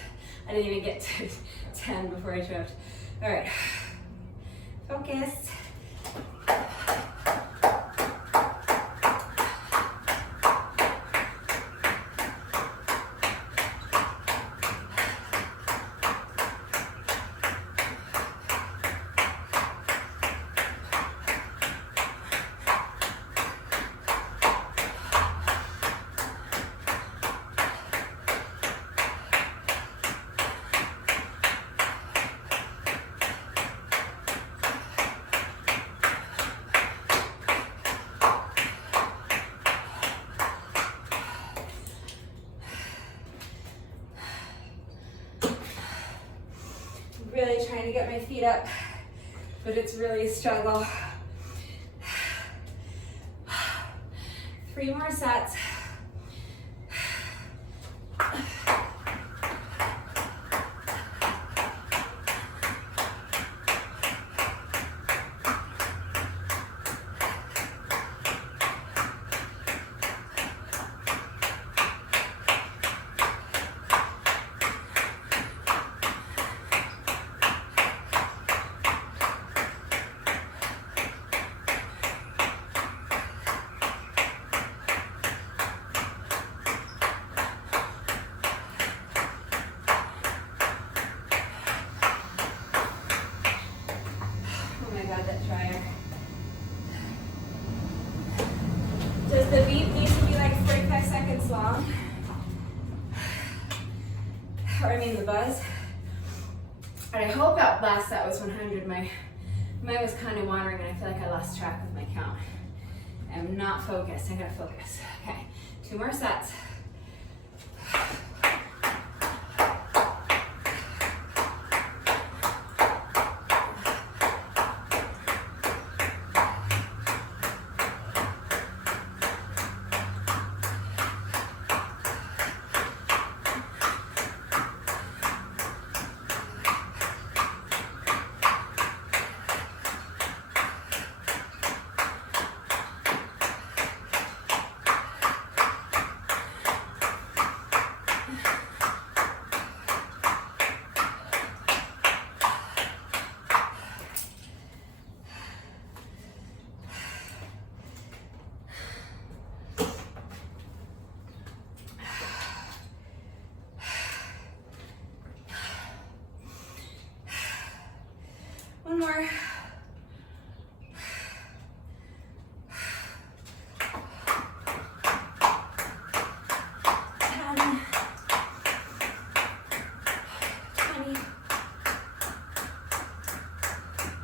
I didn't even get to 10 before I tripped. All right, focus. Really trying to get my feet up, but it's really a struggle. 3 more sets. grab that dryer. Does the beat need to be like 45 seconds long? Or I mean the buzz. And I hope that last set was 100. My mind was kind of wandering and I feel like I lost track of my count. I'm not focused, I gotta focus. Okay, 2 more sets. One more. 10, 20,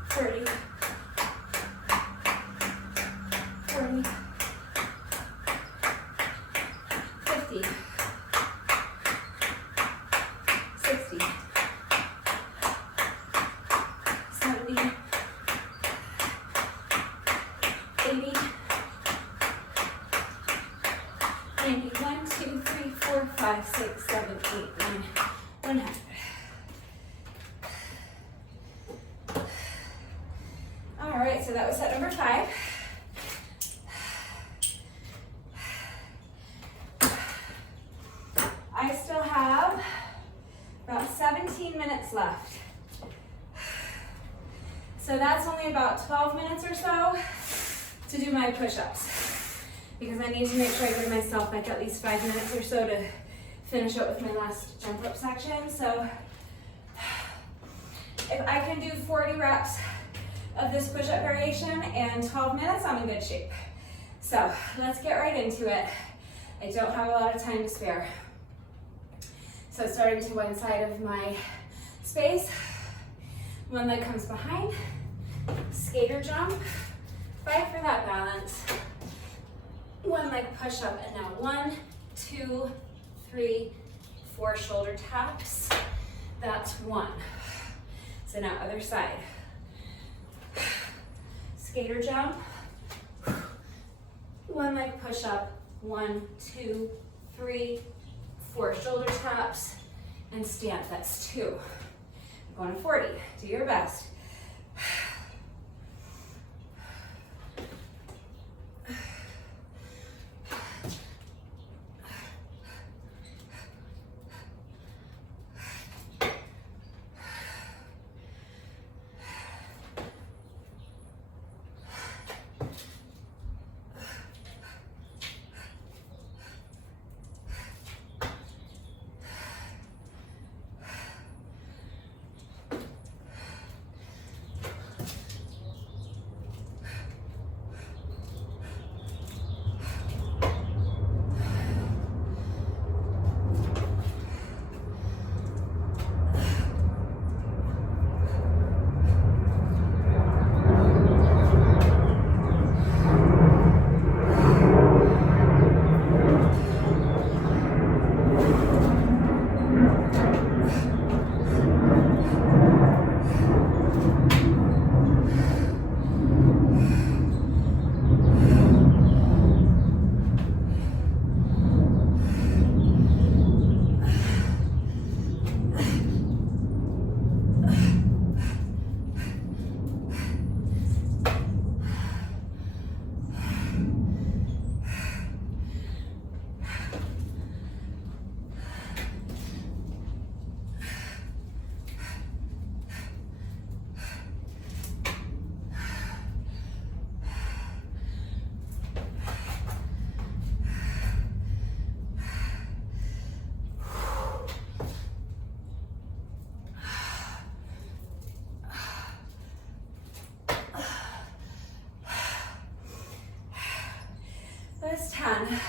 30, 40, 50, 60, 70, 80, 90, 1, 2, 3, 4, 5, 6, 7, 8, 9, 100. All right, so that was set number 5. I still have about 17 minutes left. So that's only about 12 minutes or so to do my push-ups because I need to make sure I give myself like at least 5 minutes or so to finish up with my last jump rope section. So if I can do 40 reps of this push-up variation in 12 minutes, I'm in good shape. So let's get right into it. I don't have a lot of time to spare. So starting to one side of my space, one leg comes behind, skater jump, fight for that balance, one leg push up, and now 1, 2, 3, 4 shoulder taps. That's 1. So now other side. Skater jump, one leg push up, 1, 2, 3, 4 shoulder taps, and stand. That's 2. I'm going to 40. Do your best. 10.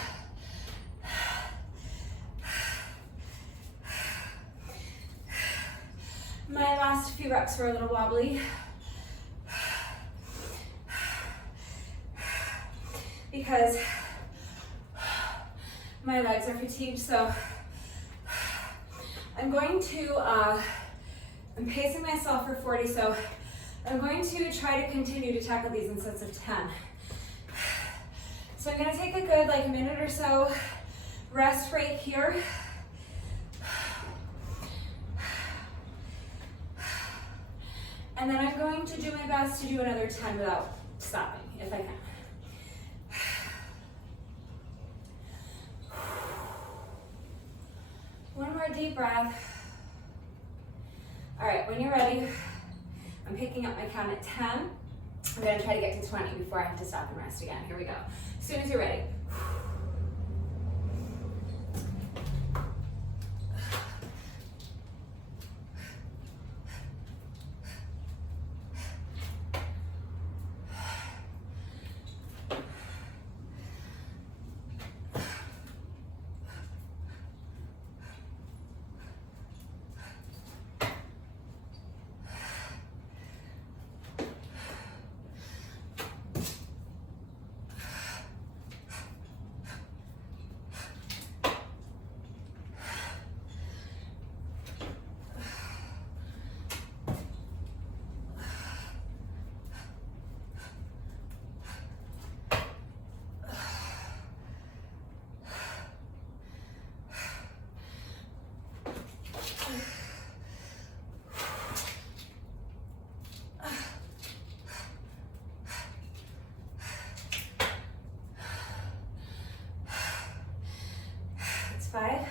My last few reps were a little wobbly because my legs are fatigued, so I'm going to, I'm pacing myself for 40, so I'm going to try to continue to tackle these in sets of 10. So I'm gonna take a good like minute or so rest break here. And then I'm going to do my best to do another 10 without stopping, if I can. One more deep breath. All right, when you're ready, I'm picking up my count at 10. I'm gonna try to get to 20 before I have to stop and rest again. Here we go. As soon as you're ready. That's 5.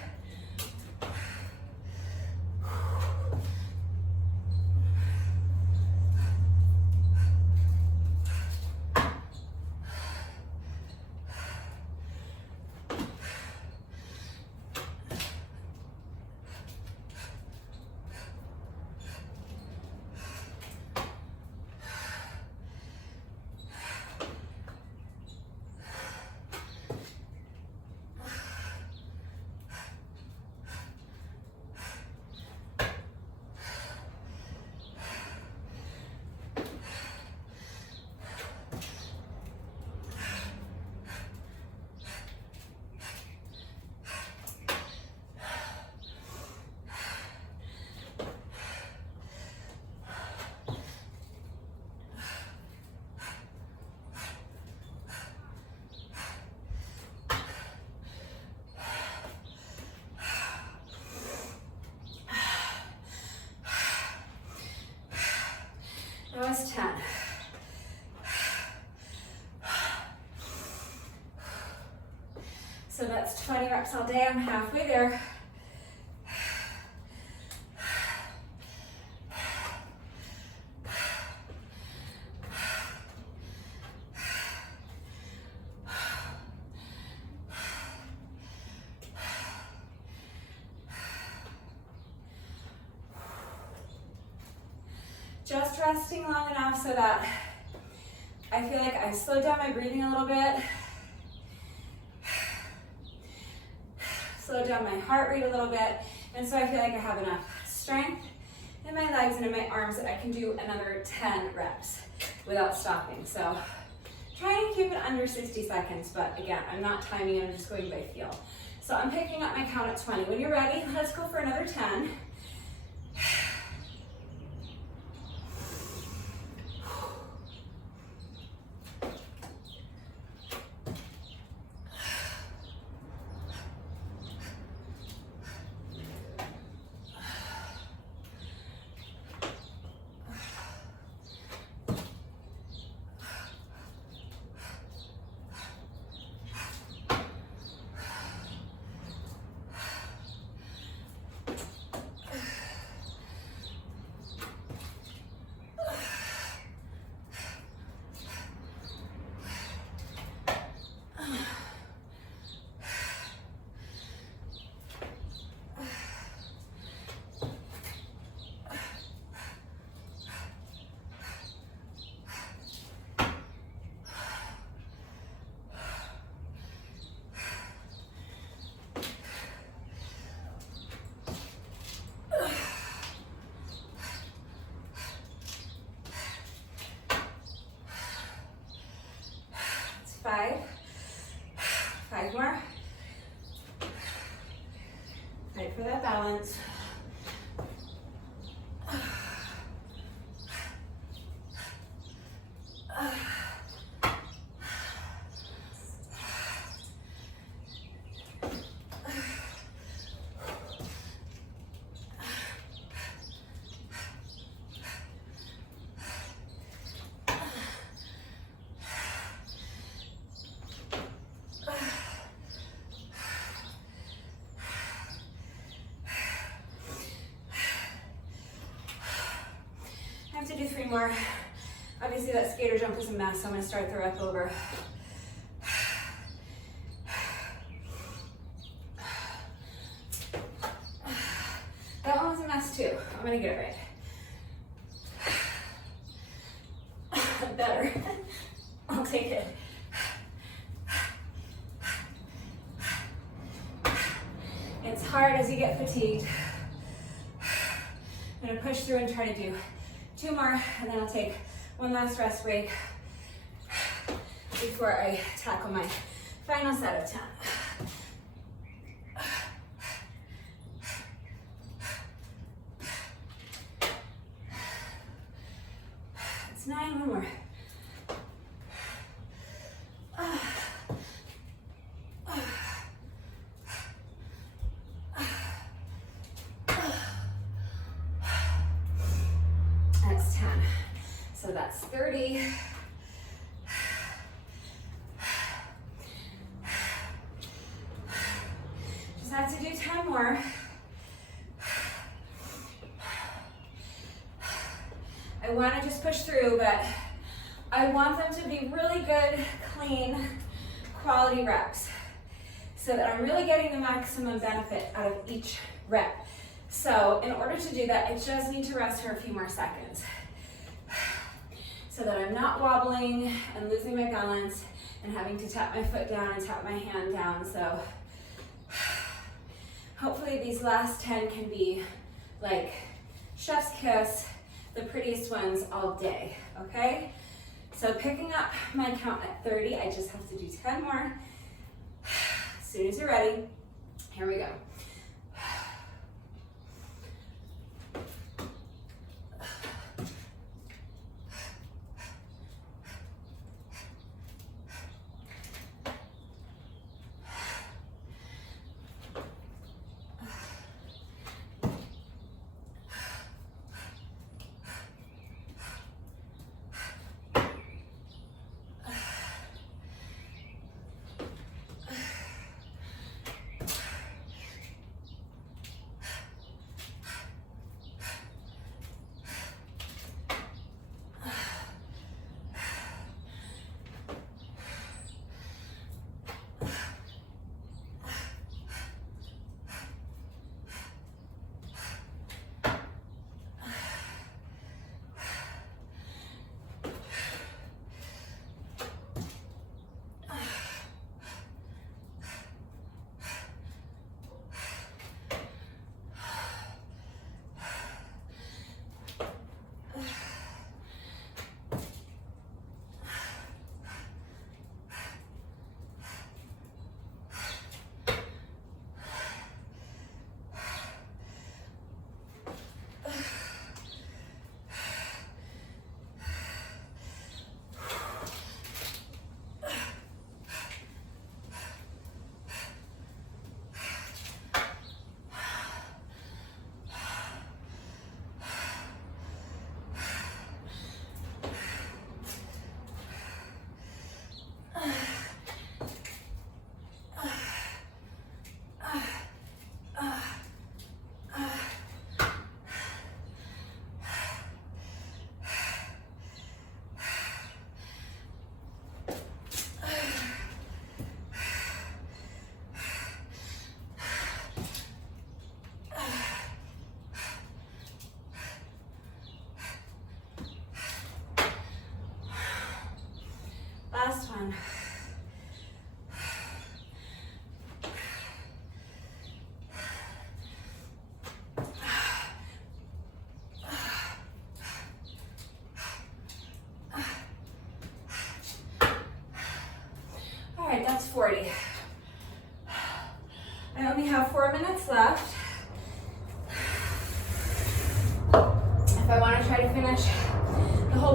That was 10. So that's 20 reps all day. I'm halfway there. Just resting long enough so that I feel like I slowed down my breathing a little bit. Slowed down my heart rate a little bit. And so I feel like I have enough strength in my legs and in my arms that I can do another 10 reps without stopping. So try and keep it under 60 seconds, but again, I'm not timing it, I'm just going by feel. So I'm picking up my count at 20. When you're ready, let's go for another 10. balance. I have to do 3 more. Obviously that skater jump was a mess, so I'm gonna start the rep over. That one was a mess too. I'm gonna get it right. Better. I'll take it. It's hard as you get fatigued. I'm gonna push through and try to do 2 more, and then I'll take 1 last rest break before I tackle my final set of 10. It's 9, 1 more. That's 10. So that's 30. Just have to do 10 more. I want to just push through, but I want them to be really good, clean, quality reps so that I'm really getting the maximum benefit out of each rep. So in order to do that, I just need to rest for a few more seconds so that I'm not wobbling and losing my balance and having to tap my foot down and tap my hand down. So hopefully these last 10 can be like chef's kiss, the prettiest ones all day, okay? So picking up my count at 30, I just have to do 10 more. As soon as you're ready, here we go. Last one. All right, that's 40. I only have 4 minutes left.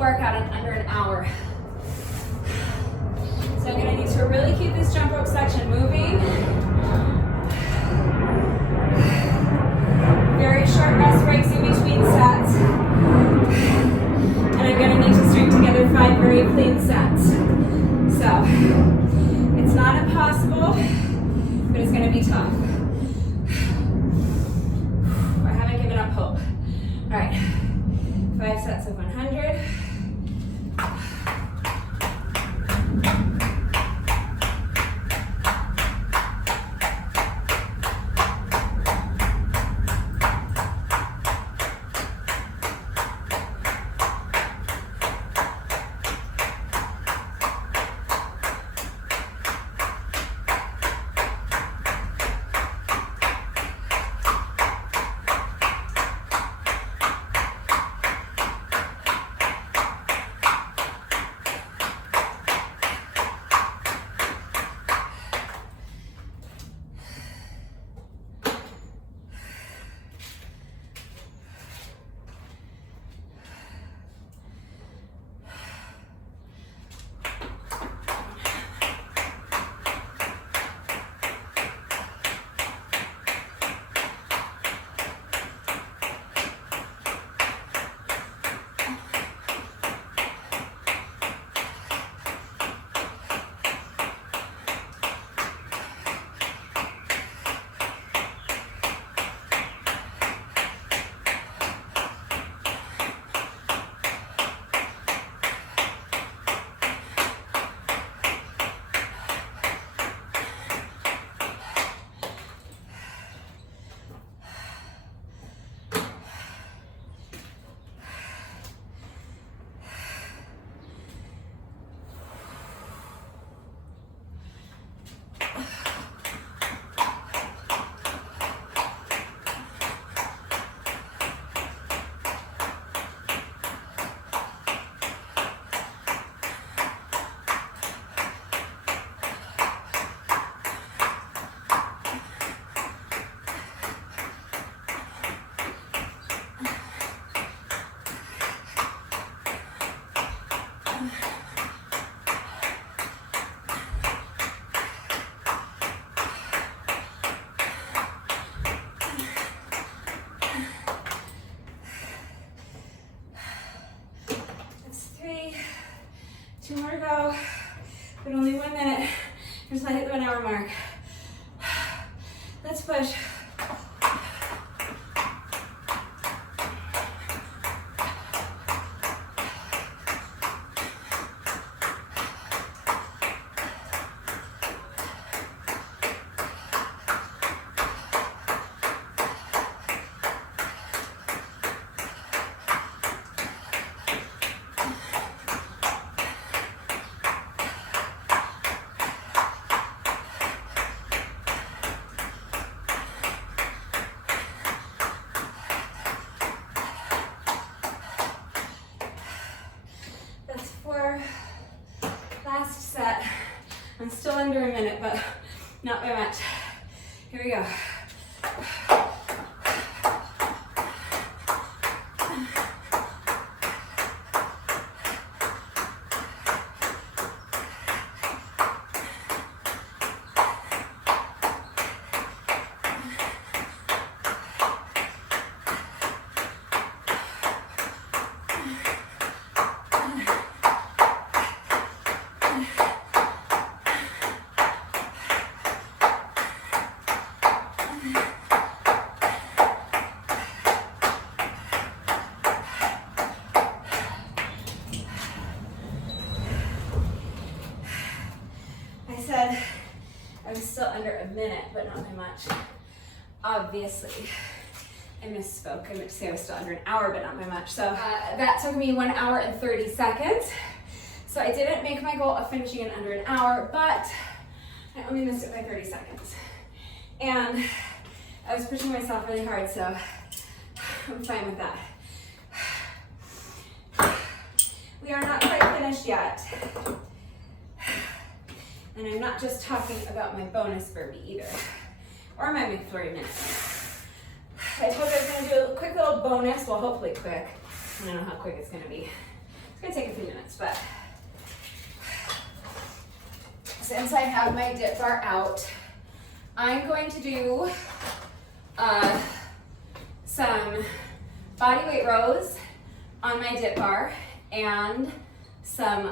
workout in under an hour. So I'm gonna need to really keep this jump rope section moving. Very short rest breaks in between sets. And I'm gonna need to string together 5 very clean sets. So, it's not impossible, but it's gonna be tough. I haven't given up hope. All right, 5 sets of 100. Two more to go, but only 1 minute until I hit the 1 hour mark. Let's push. Last set. I'm still under a minute, but not by much. Here we go. I was still under a minute, but not by much. Obviously, I misspoke. I meant to say I was still under an hour, but not by much. So that took me 1 hour and 30 seconds. So I didn't make my goal of finishing in under an hour, but I only missed it by 30 seconds. And I was pushing myself really hard, so I'm fine with that. We are not quite finished yet. And I'm not just talking about my bonus burpee either, or my McFlurry minute. I told you I was gonna do a quick little bonus, well hopefully quick. I don't know how quick it's gonna be. It's gonna take a few minutes, but since I have my dip bar out, I'm going to do some body weight rows on my dip bar and some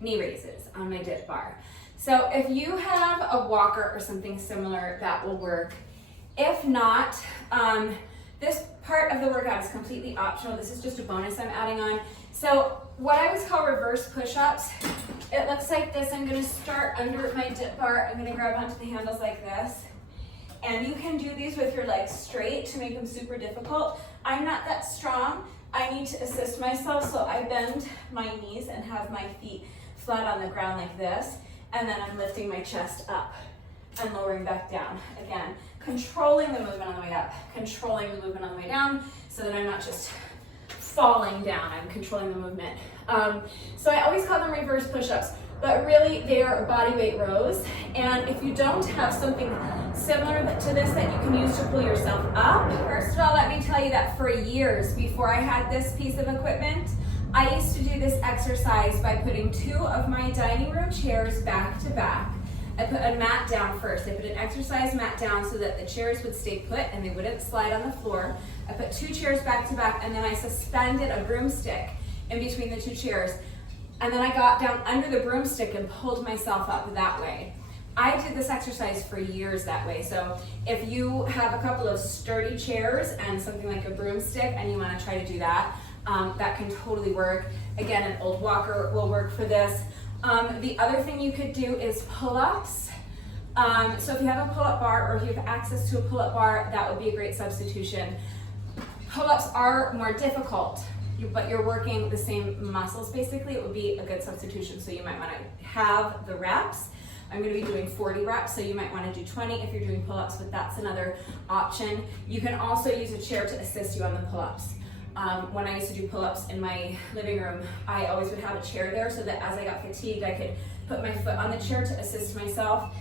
knee raises on my dip bar. So if you have a walker or something similar, that will work. If not, this part of the workout is completely optional. This is just a bonus I'm adding on. So what I always call reverse push-ups, it looks like this. I'm gonna start under my dip bar. I'm gonna grab onto the handles like this. And you can do these with your legs straight to make them super difficult. I'm not that strong. I need to assist myself, so I bend my knees and have my feet flat on the ground like this. And then I'm lifting my chest up and lowering back down. Again, controlling the movement on the way up, controlling the movement on the way down, so that I'm not just falling down, I'm controlling the movement. So I always call them reverse push-ups, but really they are body weight rows. And if you don't have something similar to this that you can use to pull yourself up, first of all, let me tell you that for years before I had this piece of equipment, I used to do this exercise by putting 2 of my dining room chairs back to back. I put a mat down first. I put an exercise mat down so that the chairs would stay put and they wouldn't slide on the floor. I put 2 chairs back to back, and then I suspended a broomstick in between the 2 chairs. And then I got down under the broomstick and pulled myself up that way. I did this exercise for years that way. So if you have a couple of sturdy chairs and something like a broomstick and you want to try to do that, that can totally work. Again, an old walker will work for this. The other thing you could do is pull-ups. So if you have a pull-up bar or if you have access to a pull-up bar, that would be a great substitution. Pull-ups are more difficult, but you're working the same muscles basically. It would be a good substitution. So you might want to have the reps. I'm going to be doing 40 reps, so you might want to do 20 if you're doing pull-ups, but that's another option. You can also use a chair to assist you on the pull-ups. When I used to do pull-ups in my living room, I always would have a chair there so that as I got fatigued, I could put my foot on the chair to assist myself.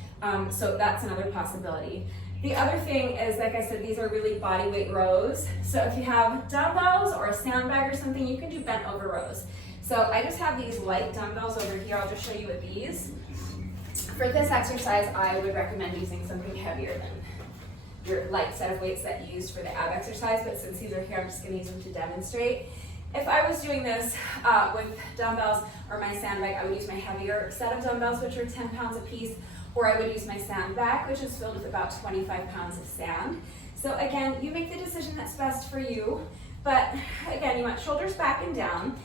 So that's another possibility. The other thing is, like I said, these are really body weight rows. So if you have dumbbells or a sandbag or something, you can do bent over rows. So I just have these light dumbbells over here. I'll just show you with these. For this exercise, I would recommend using something heavier than your light set of weights that you used for the ab exercise, but since these are here, I'm just going to use them to demonstrate. If I was doing this with dumbbells or my sandbag, I would use my heavier set of dumbbells, which are 10 pounds a piece, or I would use my sandbag, which is filled with about 25 pounds of sand. So again, you make the decision that's best for you, but again, you want shoulders back and down.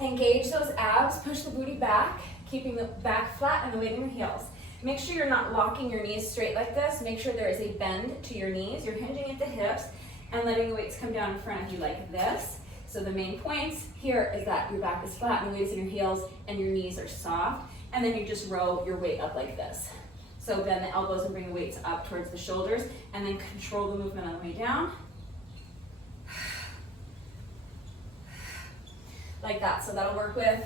Engage those abs, push the booty back, keeping the back flat and the weight in your heels. Make sure you're not locking your knees straight like this. Make sure there is a bend to your knees. You're hinging at the hips and letting the weights come down in front of you like this. So the main points here is that your back is flat and the weight is in your heels and your knees are soft. And then you just roll your weight up like this. So bend the elbows and bring the weights up towards the shoulders and then control the movement on the way down. Like that. So that'll work with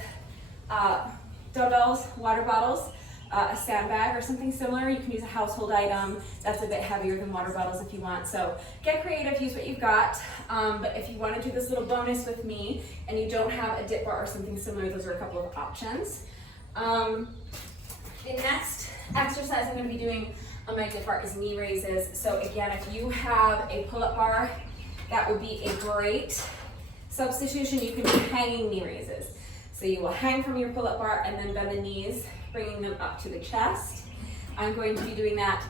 dumbbells, water bottles, a sandbag or something similar. You can use a household item that's a bit heavier than water bottles if you want. So get creative, use what you've got. But if you want to do this little bonus with me and you don't have a dip bar or something similar, those are a couple of options. The next exercise I'm going to be doing on my dip bar is knee raises. So again, if you have a pull-up bar, that would be a great substitution. You can do hanging knee raises. So you will hang from your pull-up bar and then bend the knees, bringing them up to the chest. I'm going to be doing that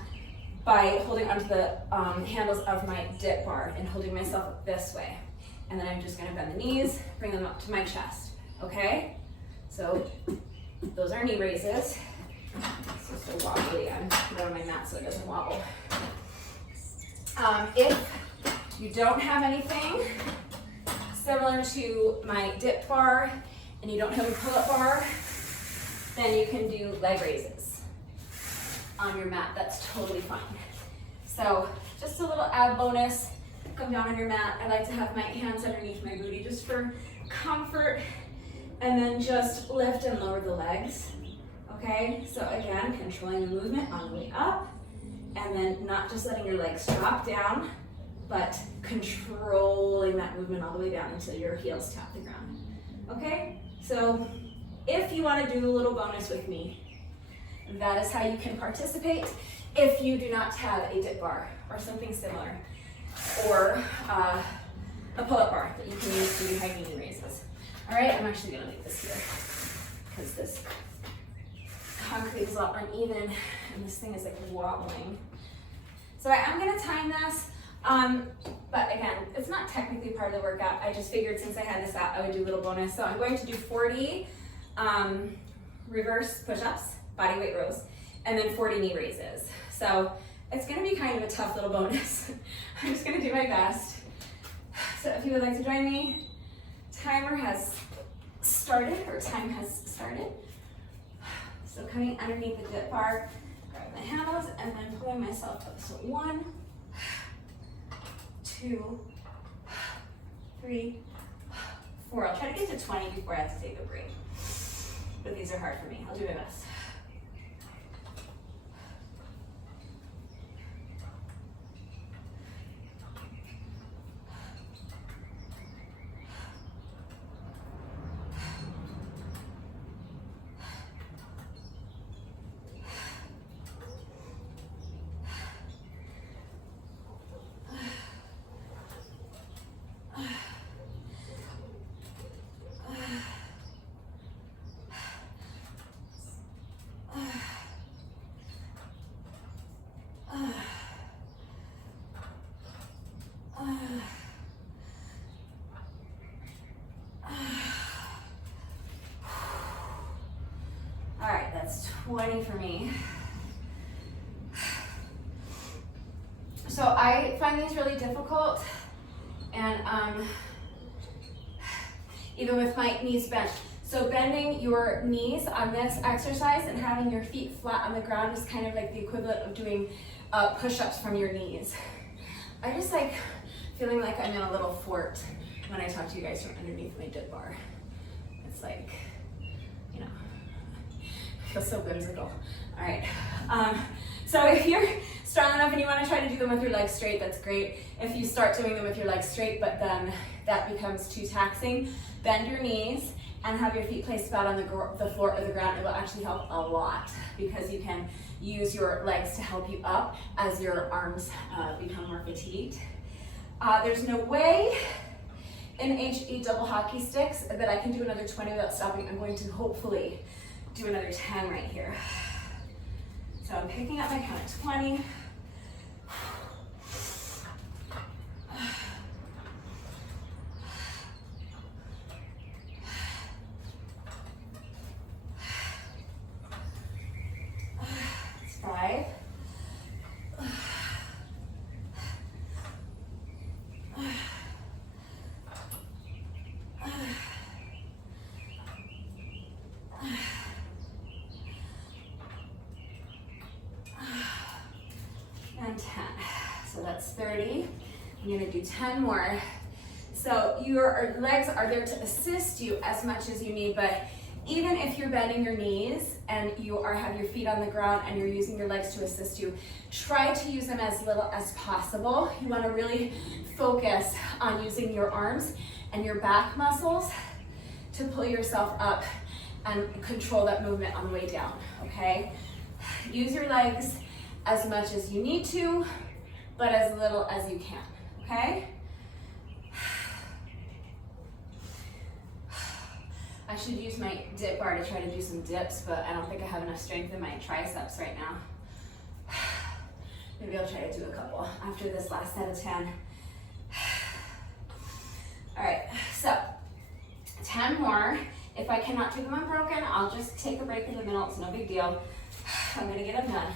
by holding onto the handles of my dip bar and holding myself up this way. And then I'm just going to bend the knees, bring them up to my chest. Okay? So those are knee raises. It's so wobbly. I'm putting it on my mat so it doesn't wobble. If you don't have anything similar to my dip bar and you don't have a pull-up bar, then you can do leg raises on your mat. That's totally fine. So just a little ab bonus. Come down on your mat. I like to have my hands underneath my booty just for comfort, and then just lift and lower the legs. Okay, so again, controlling the movement on the way up, and then not just letting your legs drop down, but controlling that movement all the way down until your heels tap the ground. Okay, so if you want to do a little bonus with me, that is how you can participate if you do not have a dip bar or something similar, or a pull-up bar that you can use to do high knee raises. All right, I'm actually gonna leave this here because this concrete is a lot uneven and this thing is like wobbling. So I am gonna time this, but again, it's not technically part of the workout. I just figured since I had this out, I would do a little bonus. So I'm going to do 40 reverse push-ups, body weight rows, and then 40 knee raises. So it's gonna be kind of a tough little bonus. I'm just gonna do my best. So if you would like to join me, timer has started, or time has started. So coming underneath the dip bar, grab the handles, and then pulling myself up. So 1, 2, 3, 4. I'll try to get to 20 before I have to take a break. But these are hard for me. I'll do my best. All right, that's 20 for me. So I find these really difficult, and even with my knees bent. So bending your knees on this exercise and having your feet flat on the ground is kind of like the equivalent of doing push-ups from your knees. I just like feeling like I'm in a little fort when I talk to you guys from underneath my dip bar. It's like, you know, feels so whimsical. All right, so if you're strong enough and you want to try to do them with your legs straight, that's great. If you start doing them with your legs straight, but then that becomes too taxing, bend your knees and have your feet placed flat on the floor or the ground. It will actually help a lot because you can use your legs to help you up as your arms become more fatigued. There's no way in HE double hockey sticks that I can do another 20 without stopping. I'm going to hopefully do another 10 right here. So I'm picking up my count at 20. It's 5. And 10. So that's 30. I'm going to do 10 more. So your legs are there to assist you as much as you need, but even if you're bending your knees and you have your feet on the ground and you're using your legs to assist you, try to use them as little as possible. You want to really focus on using your arms and your back muscles to pull yourself up and control that movement on the way down, okay? Use your legs as much as you need to, but as little as you can, okay? I should use my dip bar to try to do some dips, but I don't think I have enough strength in my triceps right now. Maybe I'll try to do a couple after this last set of 10. All right, so 10 more. If I cannot do them unbroken, I'll just take a break in the middle. It's no big deal. I'm gonna get them done.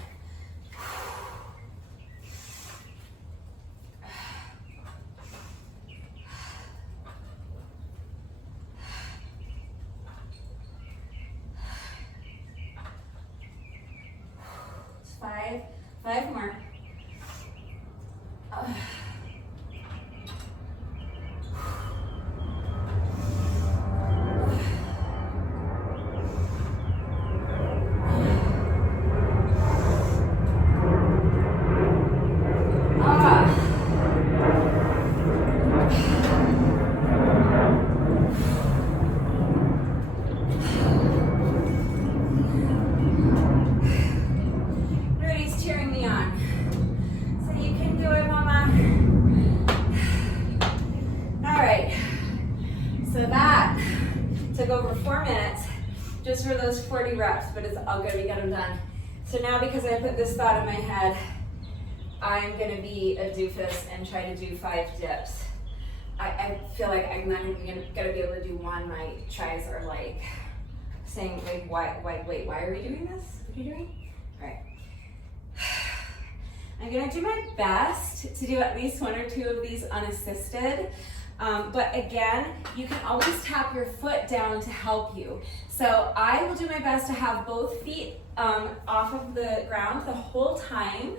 It's 5 more. Took over 4 minutes just for those 40 reps, but it's all good, we got them done. So now because I put this thought in my head, I'm gonna be a doofus and try to do 5 dips. I feel like I'm not gonna be able to do one. My tries are like saying, like, wait, why are we doing this? What are you doing? All right. I'm gonna do my best to do at least 1 or 2 of these unassisted. But again, you can always tap your foot down to help you. So I will do my best to have both feet off of the ground the whole time,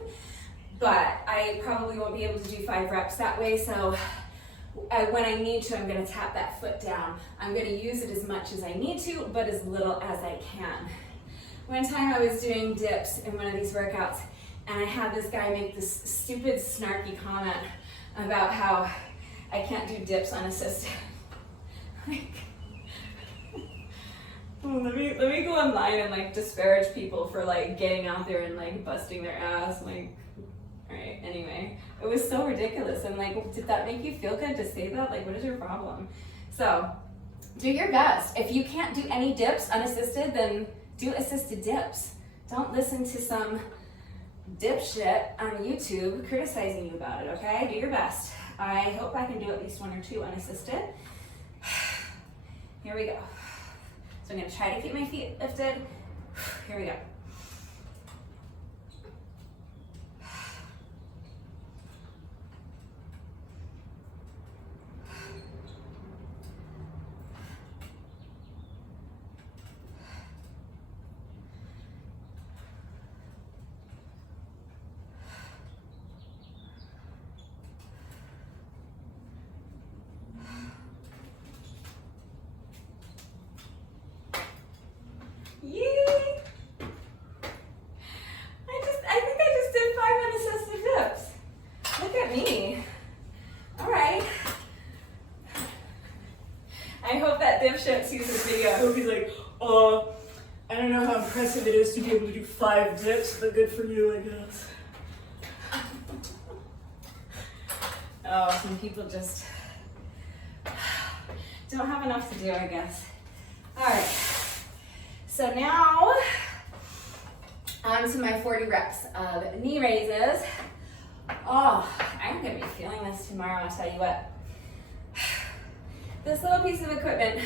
but I probably won't be able to do 5 reps that way. So when I need to, I'm gonna tap that foot down. I'm gonna use it as much as I need to, but as little as I can. One time I was doing dips in one of these workouts, and I had this guy make this stupid, snarky comment about how I can't do dips unassisted. Like, let me go online and like disparage people for like getting out there and like busting their ass. Like, all right, anyway, it was so ridiculous. And like, did that make you feel good to say that? Like, what is your problem? So, do your best. If you can't do any dips unassisted, then do assisted dips. Don't listen to some dipshit on YouTube criticizing you about it, okay? Do your best. I hope I can do at least 1 or 2 unassisted. Here we go. So I'm gonna try to keep my feet lifted. Here we go. Yay! I think I just did 5 unassisted dips. Look at me. All right. I hope that dipshit sees this video. I hope he's like, I don't know how impressive it is to be able to do 5 dips, but good for you, I guess. Oh, some people just don't have enough to do, I guess. All right. So now, on to my 40 reps of knee raises. Oh, I'm gonna be feeling this tomorrow, I'll tell you what. This little piece of equipment,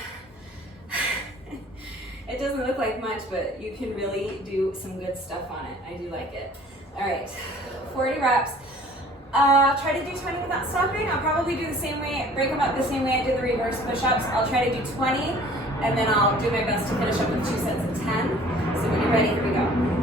it doesn't look like much, but you can really do some good stuff on it. I do like it. All right, 40 reps. Try to do 20 without stopping. I'll probably do the same way, break them up the same way I did the reverse push-ups. I'll try to do 20, and then I'll do my best to finish up with 2 sets of 10. So when you're ready, here we go.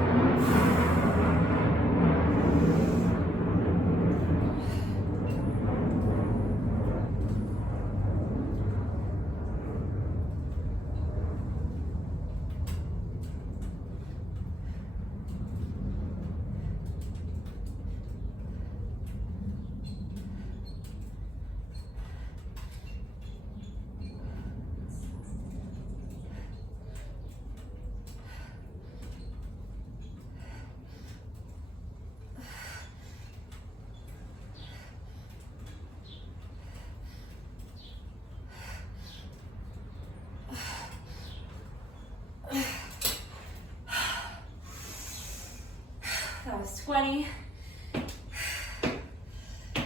That was 20.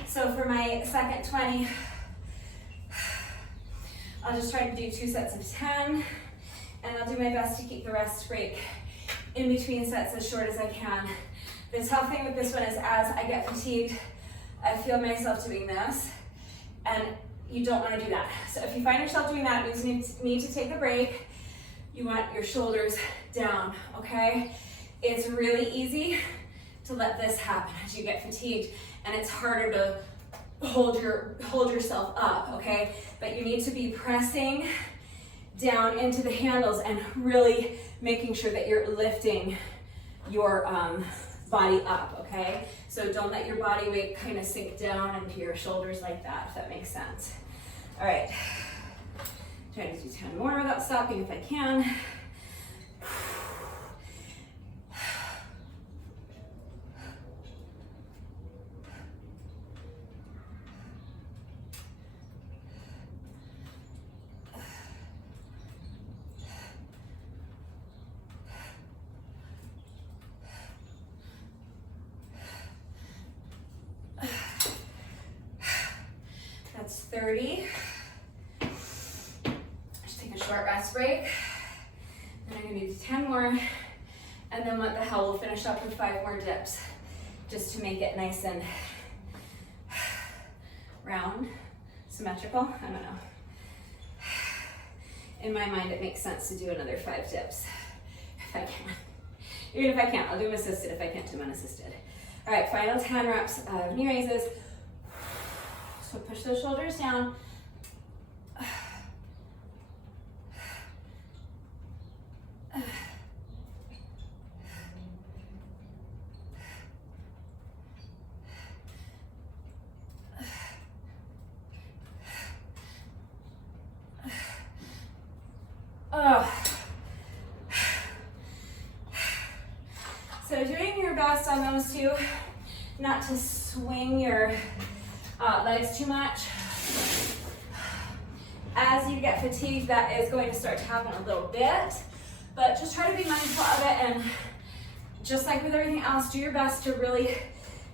So for my second 20, I'll just try to do 2 sets of 10, and I'll do my best to keep the rest break in between sets as short as I can. The tough thing with this one is as I get fatigued, I feel myself doing this, and you don't want to do that. So if you find yourself doing that, it means you need to take a break. You want your shoulders down, okay? It's really easy to let this happen as you get fatigued, and it's harder to hold yourself up, okay? But you need to be pressing down into the handles and really making sure that you're lifting your body up, okay? So don't let your body weight kind of sink down into your shoulders like that, if that makes sense. All right, try to do 10 more without stopping if I can. 30. Just take a short rest break. Then I'm gonna do 10 more. And then what the hell, we'll finish up with 5 more dips just to make it nice and round, symmetrical, I don't know. In my mind, it makes sense to do another 5 dips if I can. Even if I can't, I'll do them assisted. If I can't do them unassisted. All right, final 10 reps of knee raises. So push those shoulders down. So doing your best on those two, not to swing your legs too much. As you get fatigued, that is going to start to happen a little bit, but just try to be mindful of it, and just like with everything else, do your best to really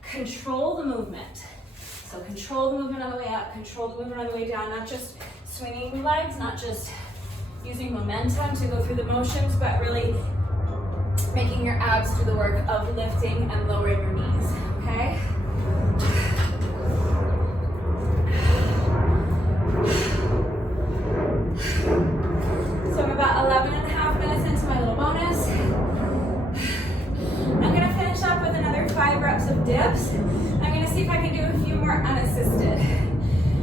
control the movement. So control the movement on the way up, control the movement on the way down, not just swinging the legs, not just using momentum to go through the motions, but really making your abs do the work of lifting and lowering your knees, okay? So I'm about 11 and a half minutes into my little bonus. I'm gonna finish up with another 5 reps of dips. I'm gonna see if I can do a few more unassisted,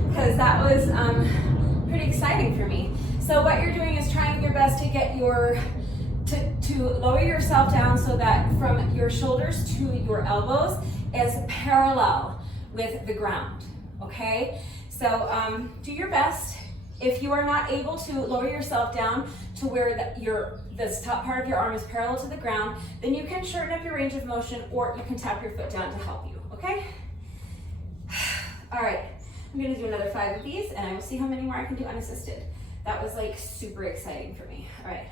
because that was pretty exciting for me. So what you're doing is trying your best to get to lower yourself down so that from your shoulders to your elbows is parallel with the ground, okay? So do your best. If you are not able to lower yourself down to where this top part of your arm is parallel to the ground, then you can shorten up your range of motion, or you can tap your foot down to help you, okay? All right, I'm gonna do another 5 of these, and I will see how many more I can do unassisted. That was like super exciting for me. All right.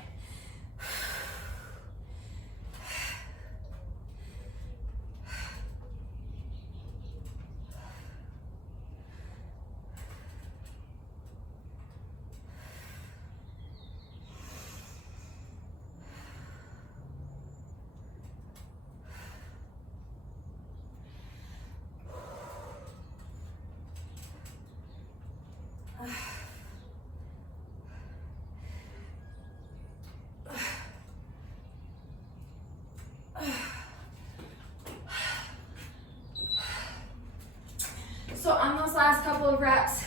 So on those last couple of reps,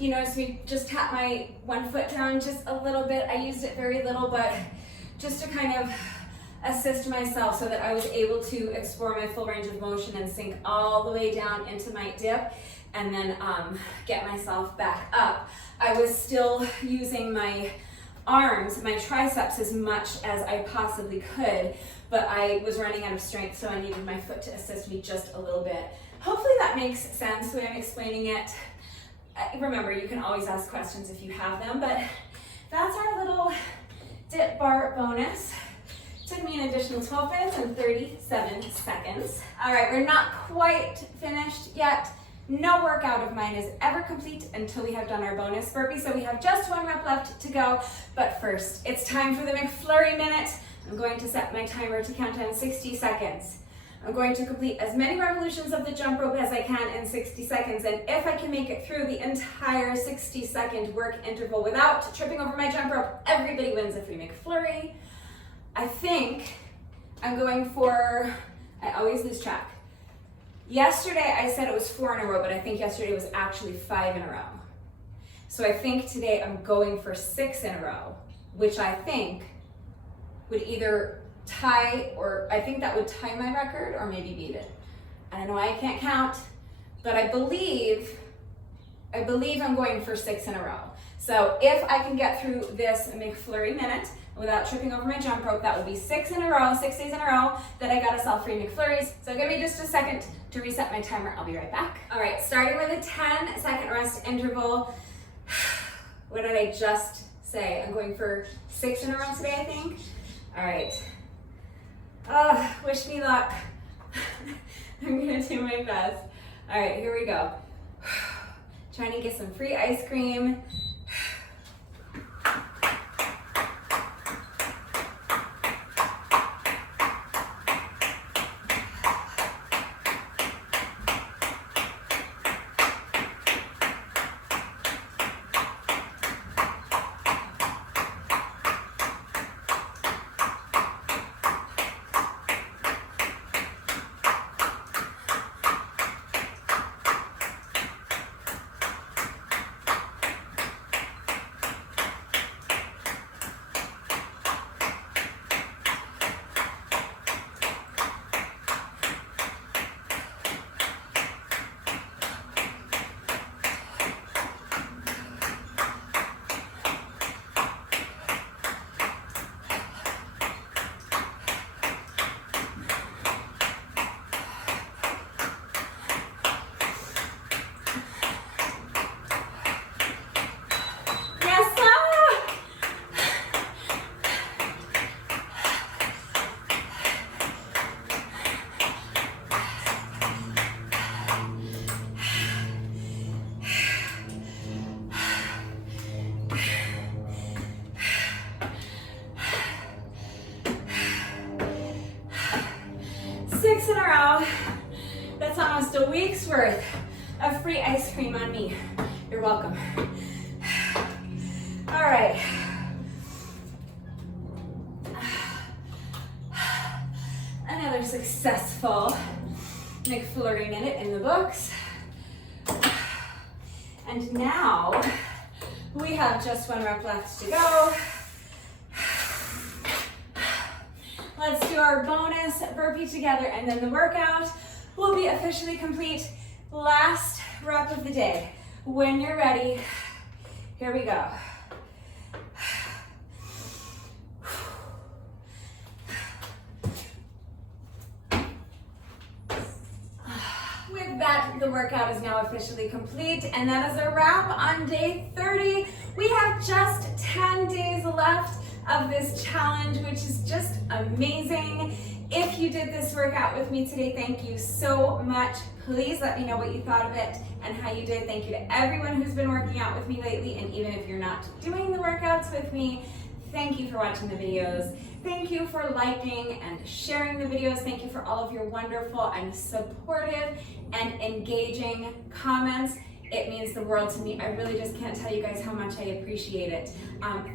you notice we just tapped my one foot down just a little bit. I used it very little, but just to kind of assist myself so that I was able to explore my full range of motion and sink all the way down into my dip, and then get myself back up. I was still using my arms, my triceps, as much as I possibly could, but I was running out of strength, so I needed my foot to assist me just a little bit. Hopefully that makes sense when I'm explaining it. Remember, you can always ask questions if you have them, but that's our little dip bar bonus. Took me an additional 12 minutes and 37 seconds. All right, we're not quite finished yet. No workout of mine is ever complete until we have done our bonus burpee, so we have just 1 rep left to go. But first, it's time for the McFlurry minute. I'm going to set my timer to count down 60 seconds. I'm going to complete as many revolutions of the jump rope as I can in 60 seconds, and if I can make it through the entire 60-second work interval without tripping over my jump rope, everybody wins a free McFlurry. I think I'm going for, I always lose track. Yesterday I said it was 4 in a row, but I think yesterday was actually 5 in a row. So I think today I'm going for 6 in a row, which I think would either tie, or I think that would tie my record or maybe beat it. I don't know why I can't count, but I believe I'm going for 6 in a row. So if I can get through this McFlurry minute without tripping over my jump rope, that will be 6 in a row, 6 days in a row that I got us all free McFlurries. So give me just a second to reset my timer. I'll be right back. All right, starting with a 10-second rest interval. What did I just say? I'm going for 6 in a row today, I think. All right. Wish me luck. I'm gonna do my best. All right, here we go. trying to get some free ice cream. Six in a row. That's almost a week's worth of free ice cream on me. You're welcome. All right. Another successful McFlurry minute in the books. And now we have just one rep left to go. Let's do our bonus burpee together, and then the workout will be officially complete. Last rep of the day. When you're ready, here we go. With that, the workout is now officially complete, and that is a wrap on day 30. We have just 10 days left of this challenge, which is just amazing. If you did this workout with me today, thank you so much. Please let me know what you thought of it and how you did. Thank you to everyone who's been working out with me lately, and even if you're not doing the workouts with me, thank you for watching the videos. Thank you for liking and sharing the videos. Thank you for all of your wonderful and supportive and engaging comments. It means the world to me. I really just can't tell you guys how much I appreciate it.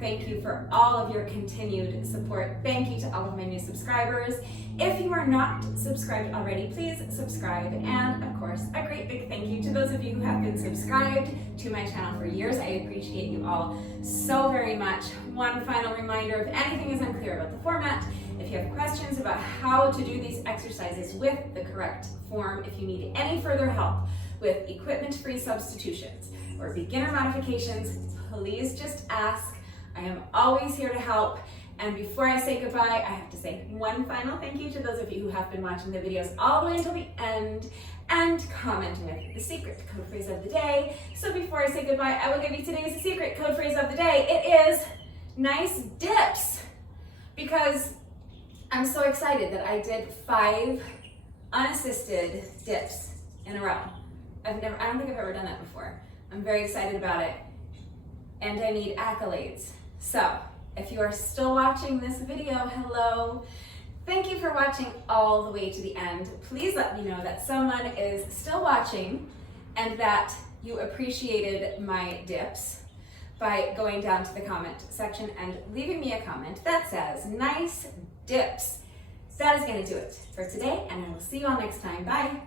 Thank you for all of your continued support. Thank you to all of my new subscribers. If you are not subscribed already, please subscribe. And of course, a great big thank you to those of you who have been subscribed to my channel for years. I appreciate you all so very much. One final reminder, if anything is unclear about the format, if you have questions about how to do these exercises with the correct form, if you need any further help with equipment-free substitutions or beginner modifications, please just ask. I am always here to help. And before I say goodbye, I have to say one final thank you to those of you who have been watching the videos all the way until the end and commenting with the secret code phrase of the day. So before I say goodbye, I will give you today's secret code phrase of the day. It is nice dips, because I'm so excited that I did 5 unassisted dips in a row. I don't think I've ever done that before. I'm very excited about it, and I need accolades. So if you are still watching this video, hello. Thank you for watching all the way to the end. Please let me know that someone is still watching and that you appreciated my dips by going down to the comment section and leaving me a comment that says nice dips. That is going to do it for today, and I will see you all next time. Bye.